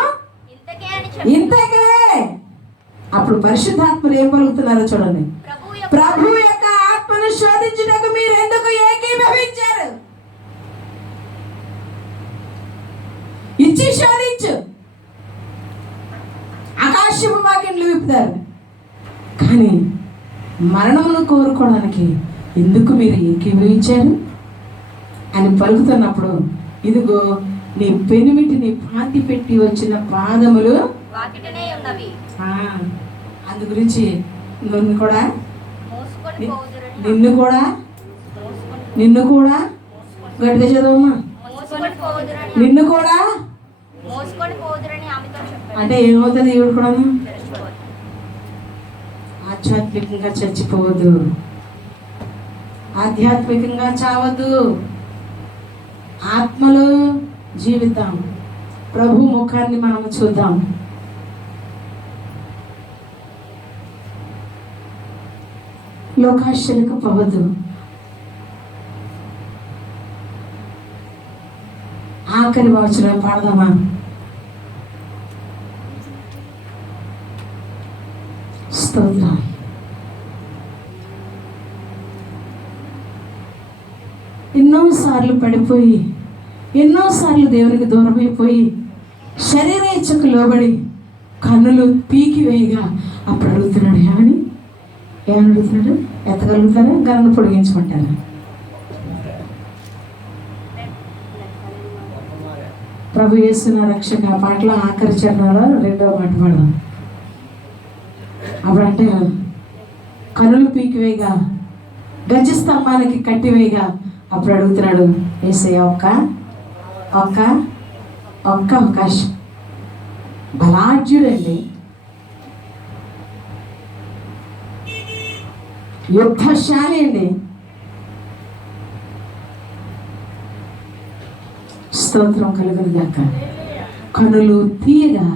ఇంతకే. అప్పుడు పరిశుద్ధాత్మలు ఏం పలుకుతున్నారో చూడండి. ప్రభు యొక్క ఆత్మను శోధించుటకు మీరు ఎందుకు ఏకీభవించారు? ఇచ్చి శోధించు. ఆకాశము వాకిండ్లు విప్పుతారు, కానీ మరణమును కోరుకోవడానికి ఎందుకు మీరు ఏకీభవించారు అని పలుకుతున్నప్పుడు, ఇదిగో నీ పెనిమిటిని పాతి పెట్టి వచ్చిన పాదములు అందు గురించి నిన్ను కూడా గట్టిగా చదవమ్మా. నిన్ను కూడా అంటే ఏమవుతుంది? ఈవిడ కూడా ఆధ్యాత్మికంగా చచ్చిపోవద్దు, ఆధ్యాత్మికంగా చావద్దు, ఆత్మలో జీవితం. ప్రభు ముఖాన్ని మనం చూద్దాం. లోకాశలకు పోవద్దు. ఆఖరి వచనం పాడదామా? స్తోత్రం. ఎన్నోసార్లు పడిపోయి, ఎన్నోసార్లు దేవునికి దూరమైపోయి, శరీర ఇచ్చకు లోబడి కన్నులు పీకి వేయగా అప్పుడు అడుగుతున్నాడు, ఏమని అడుగుతున్నాడు? ఎత్తగలుగుతారా, గన్ను పొడిగించమంటారా? ప్రభు యేసున రక్షక పాటలో ఆఖరి చరణంలో 2వ మాట పాడదాం. అప్పుడు అంటే కనులు పీకివేయగా, గజ స్తంభానికి కట్టివేయగా అప్పుడు అడుగుతున్నాడు, యేసయ్య ఒక్క అవకాశం. బలాఢ్యుడండి, యుద్ధశాలి అండి. స్తోత్రం కలుగును గాక. కనులు తీయగా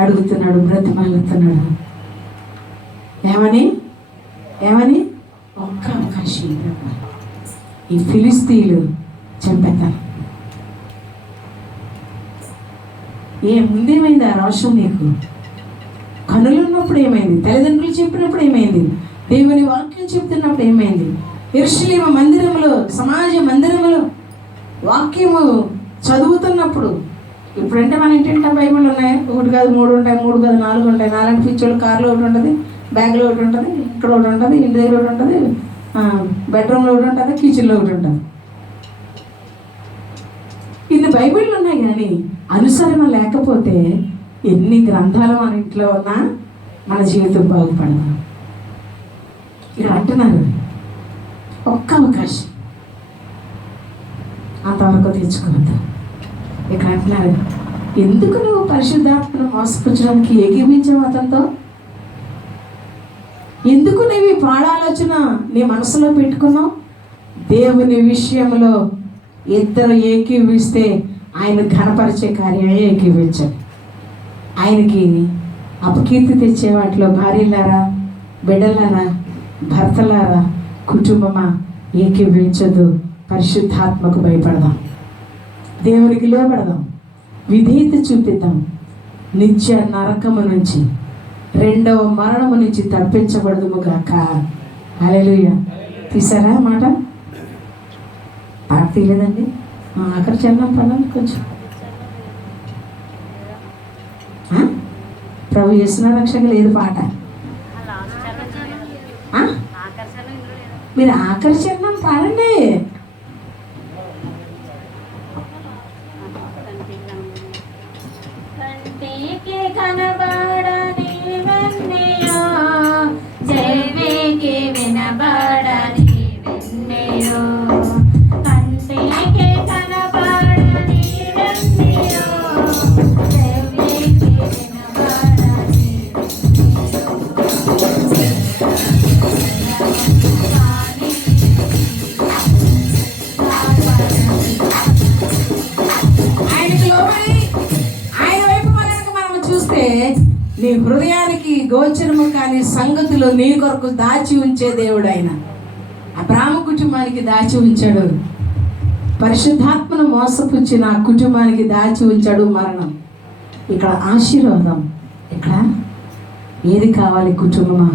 అడుగుతున్నాడు, బ్రతిమాలుతున్నాడు. ఏమని ఒక్క అవకాశం, ఈ ఫిలిస్తీన్లు చంపేస్తారు. ముందేమైంది ఆ రోషం నీకు? కనులు ఉన్నప్పుడు ఏమైంది? తల్లిదండ్రులు చెప్పినప్పుడు ఏమైంది? దేవుని వాక్యం చెప్తున్నప్పుడు ఏమైంది? యెరూషలేము మందిరంలో, సమాజ మందిరంలో వాక్యము చదువుతున్నప్పుడు. ఇప్పుడంటే మన ఇంటింటా బైబిల్ ఉన్నాయి, 1 కాదు 3 ఉంటాయి, 3 కాదు 4 ఉంటాయి. నాలాంటి పిచ్చోళ్ళు కార్లో ఒకటి ఉంటుంది, బ్యాగ్లో ఒకటి ఉంటుంది, ఇక్కడ ఒకటి ఉంటుంది, ఇంటి దగ్గర ఒకటి ఉంటుంది, బెడ్రూమ్లో ఒకటి ఉంటుంది, కిచెన్లో ఒకటి ఉంటుంది. ఇన్ని బైబిళ్ళు ఉన్నాయి, కానీ అనుసరణ లేకపోతే ఎన్ని గ్రంథాలు మన ఇంట్లో ఉన్నా మన జీవితం బాగుపడదు. ఇక్కడ అంటున్నారు ఒక్క అవకాశం, అంతవరకు తెచ్చుకోవద్దు. ఇక్కడ అంటున్నారు, ఎందుకు నువ్వు పరిశుద్ధాత్మను మోసపుచ్చడానికి ఏకీభించావు అతనితో? ఎందుకు నీవు ఈ పాడాలోచన నీ మనసులో పెట్టుకున్నావు? దేవుని విషయంలో ఇద్దరు ఏకీవిస్తే ఆయన ఘనపరిచే కార్యమే ఏకీవించండి. ఆయనకి అపకీర్తి తెచ్చే వాటిలో భార్యలారా, బిడ్డలారా, భర్తలారా, కుటుంబమా ఏకీవించదు. పరిశుద్ధాత్మకు భయపడదాం, దేవునికి లోబడదాం, విధేయత చూపిద్దాం. నిత్య నరకము నుంచి, 2వ మరణము నుంచి తప్పించబడదుము గాక. హల్లెలూయా. తీసారా మాట? పాట తీయలేదండి. ఆఖరి చరణం పడండి కొంచెం. ప్రభు యేసున రక్షక లేదు పాట. మీరు ఆఖరి చరణం పాడండి. కంటికి కనబడని వెన్నెయో, చెవికి వినబడని వెన్నెయో, కంటికి కనబడని వెన్నెయో, చెవికి వినబడని ఆయనకు లోబడి ఆయన వైపు మనకు మనం చూస్తే నీ హృదయానికి గోచరము కాని సంగతులు నీ కొరకు దాచి ఉంచే దేవుడు ఆయన. అబ్రాహాము కుటుంబానికి దాచి ఉంచాడు, పరిశుద్ధాత్మను మోసపుచ్చిన ఆ కుటుంబానికి దాచి ఉంచాడు మరణం. ఇక్కడ ఆశీర్వాదం. ఇక్కడ ఏది కావాలి కుటుంబమా?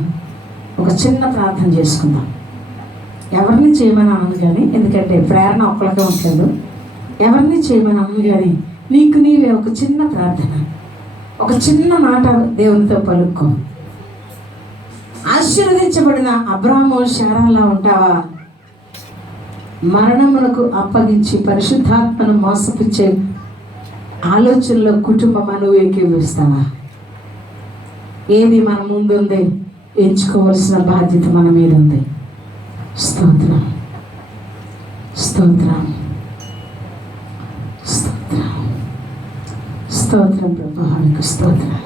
ఒక చిన్న ప్రార్థన చేసుకుందాం. ఎవరిని చేయమని అనను కానీ, ఎందుకంటే ప్రేరణ ఒక్కరికే ఉంటుంది. ఎవరిని చేయమని అనను కానీ నీకు నీవే ఒక చిన్న ప్రార్థన, ఒక చిన్న మాట దేవునితో పలుక్కో. ఆశీర్వదించబడిన అబ్రాహాము శారాలా ఉంటావా? మరణమునకు అప్పగించి పరిశుద్ధాత్మను మోసపుచ్చే ఆలోచనలో కుటుంబం నువ్వు ఏకీభవిస్తావా? ఏది మన ముందుంది? ఎంచుకోవాల్సిన బాధ్యత మన మీద ఉంది. స్తోత్రం, స్తోత్రం, స్తోత్రం, స్తోత్రం ప్రభు, స్తోత్రం.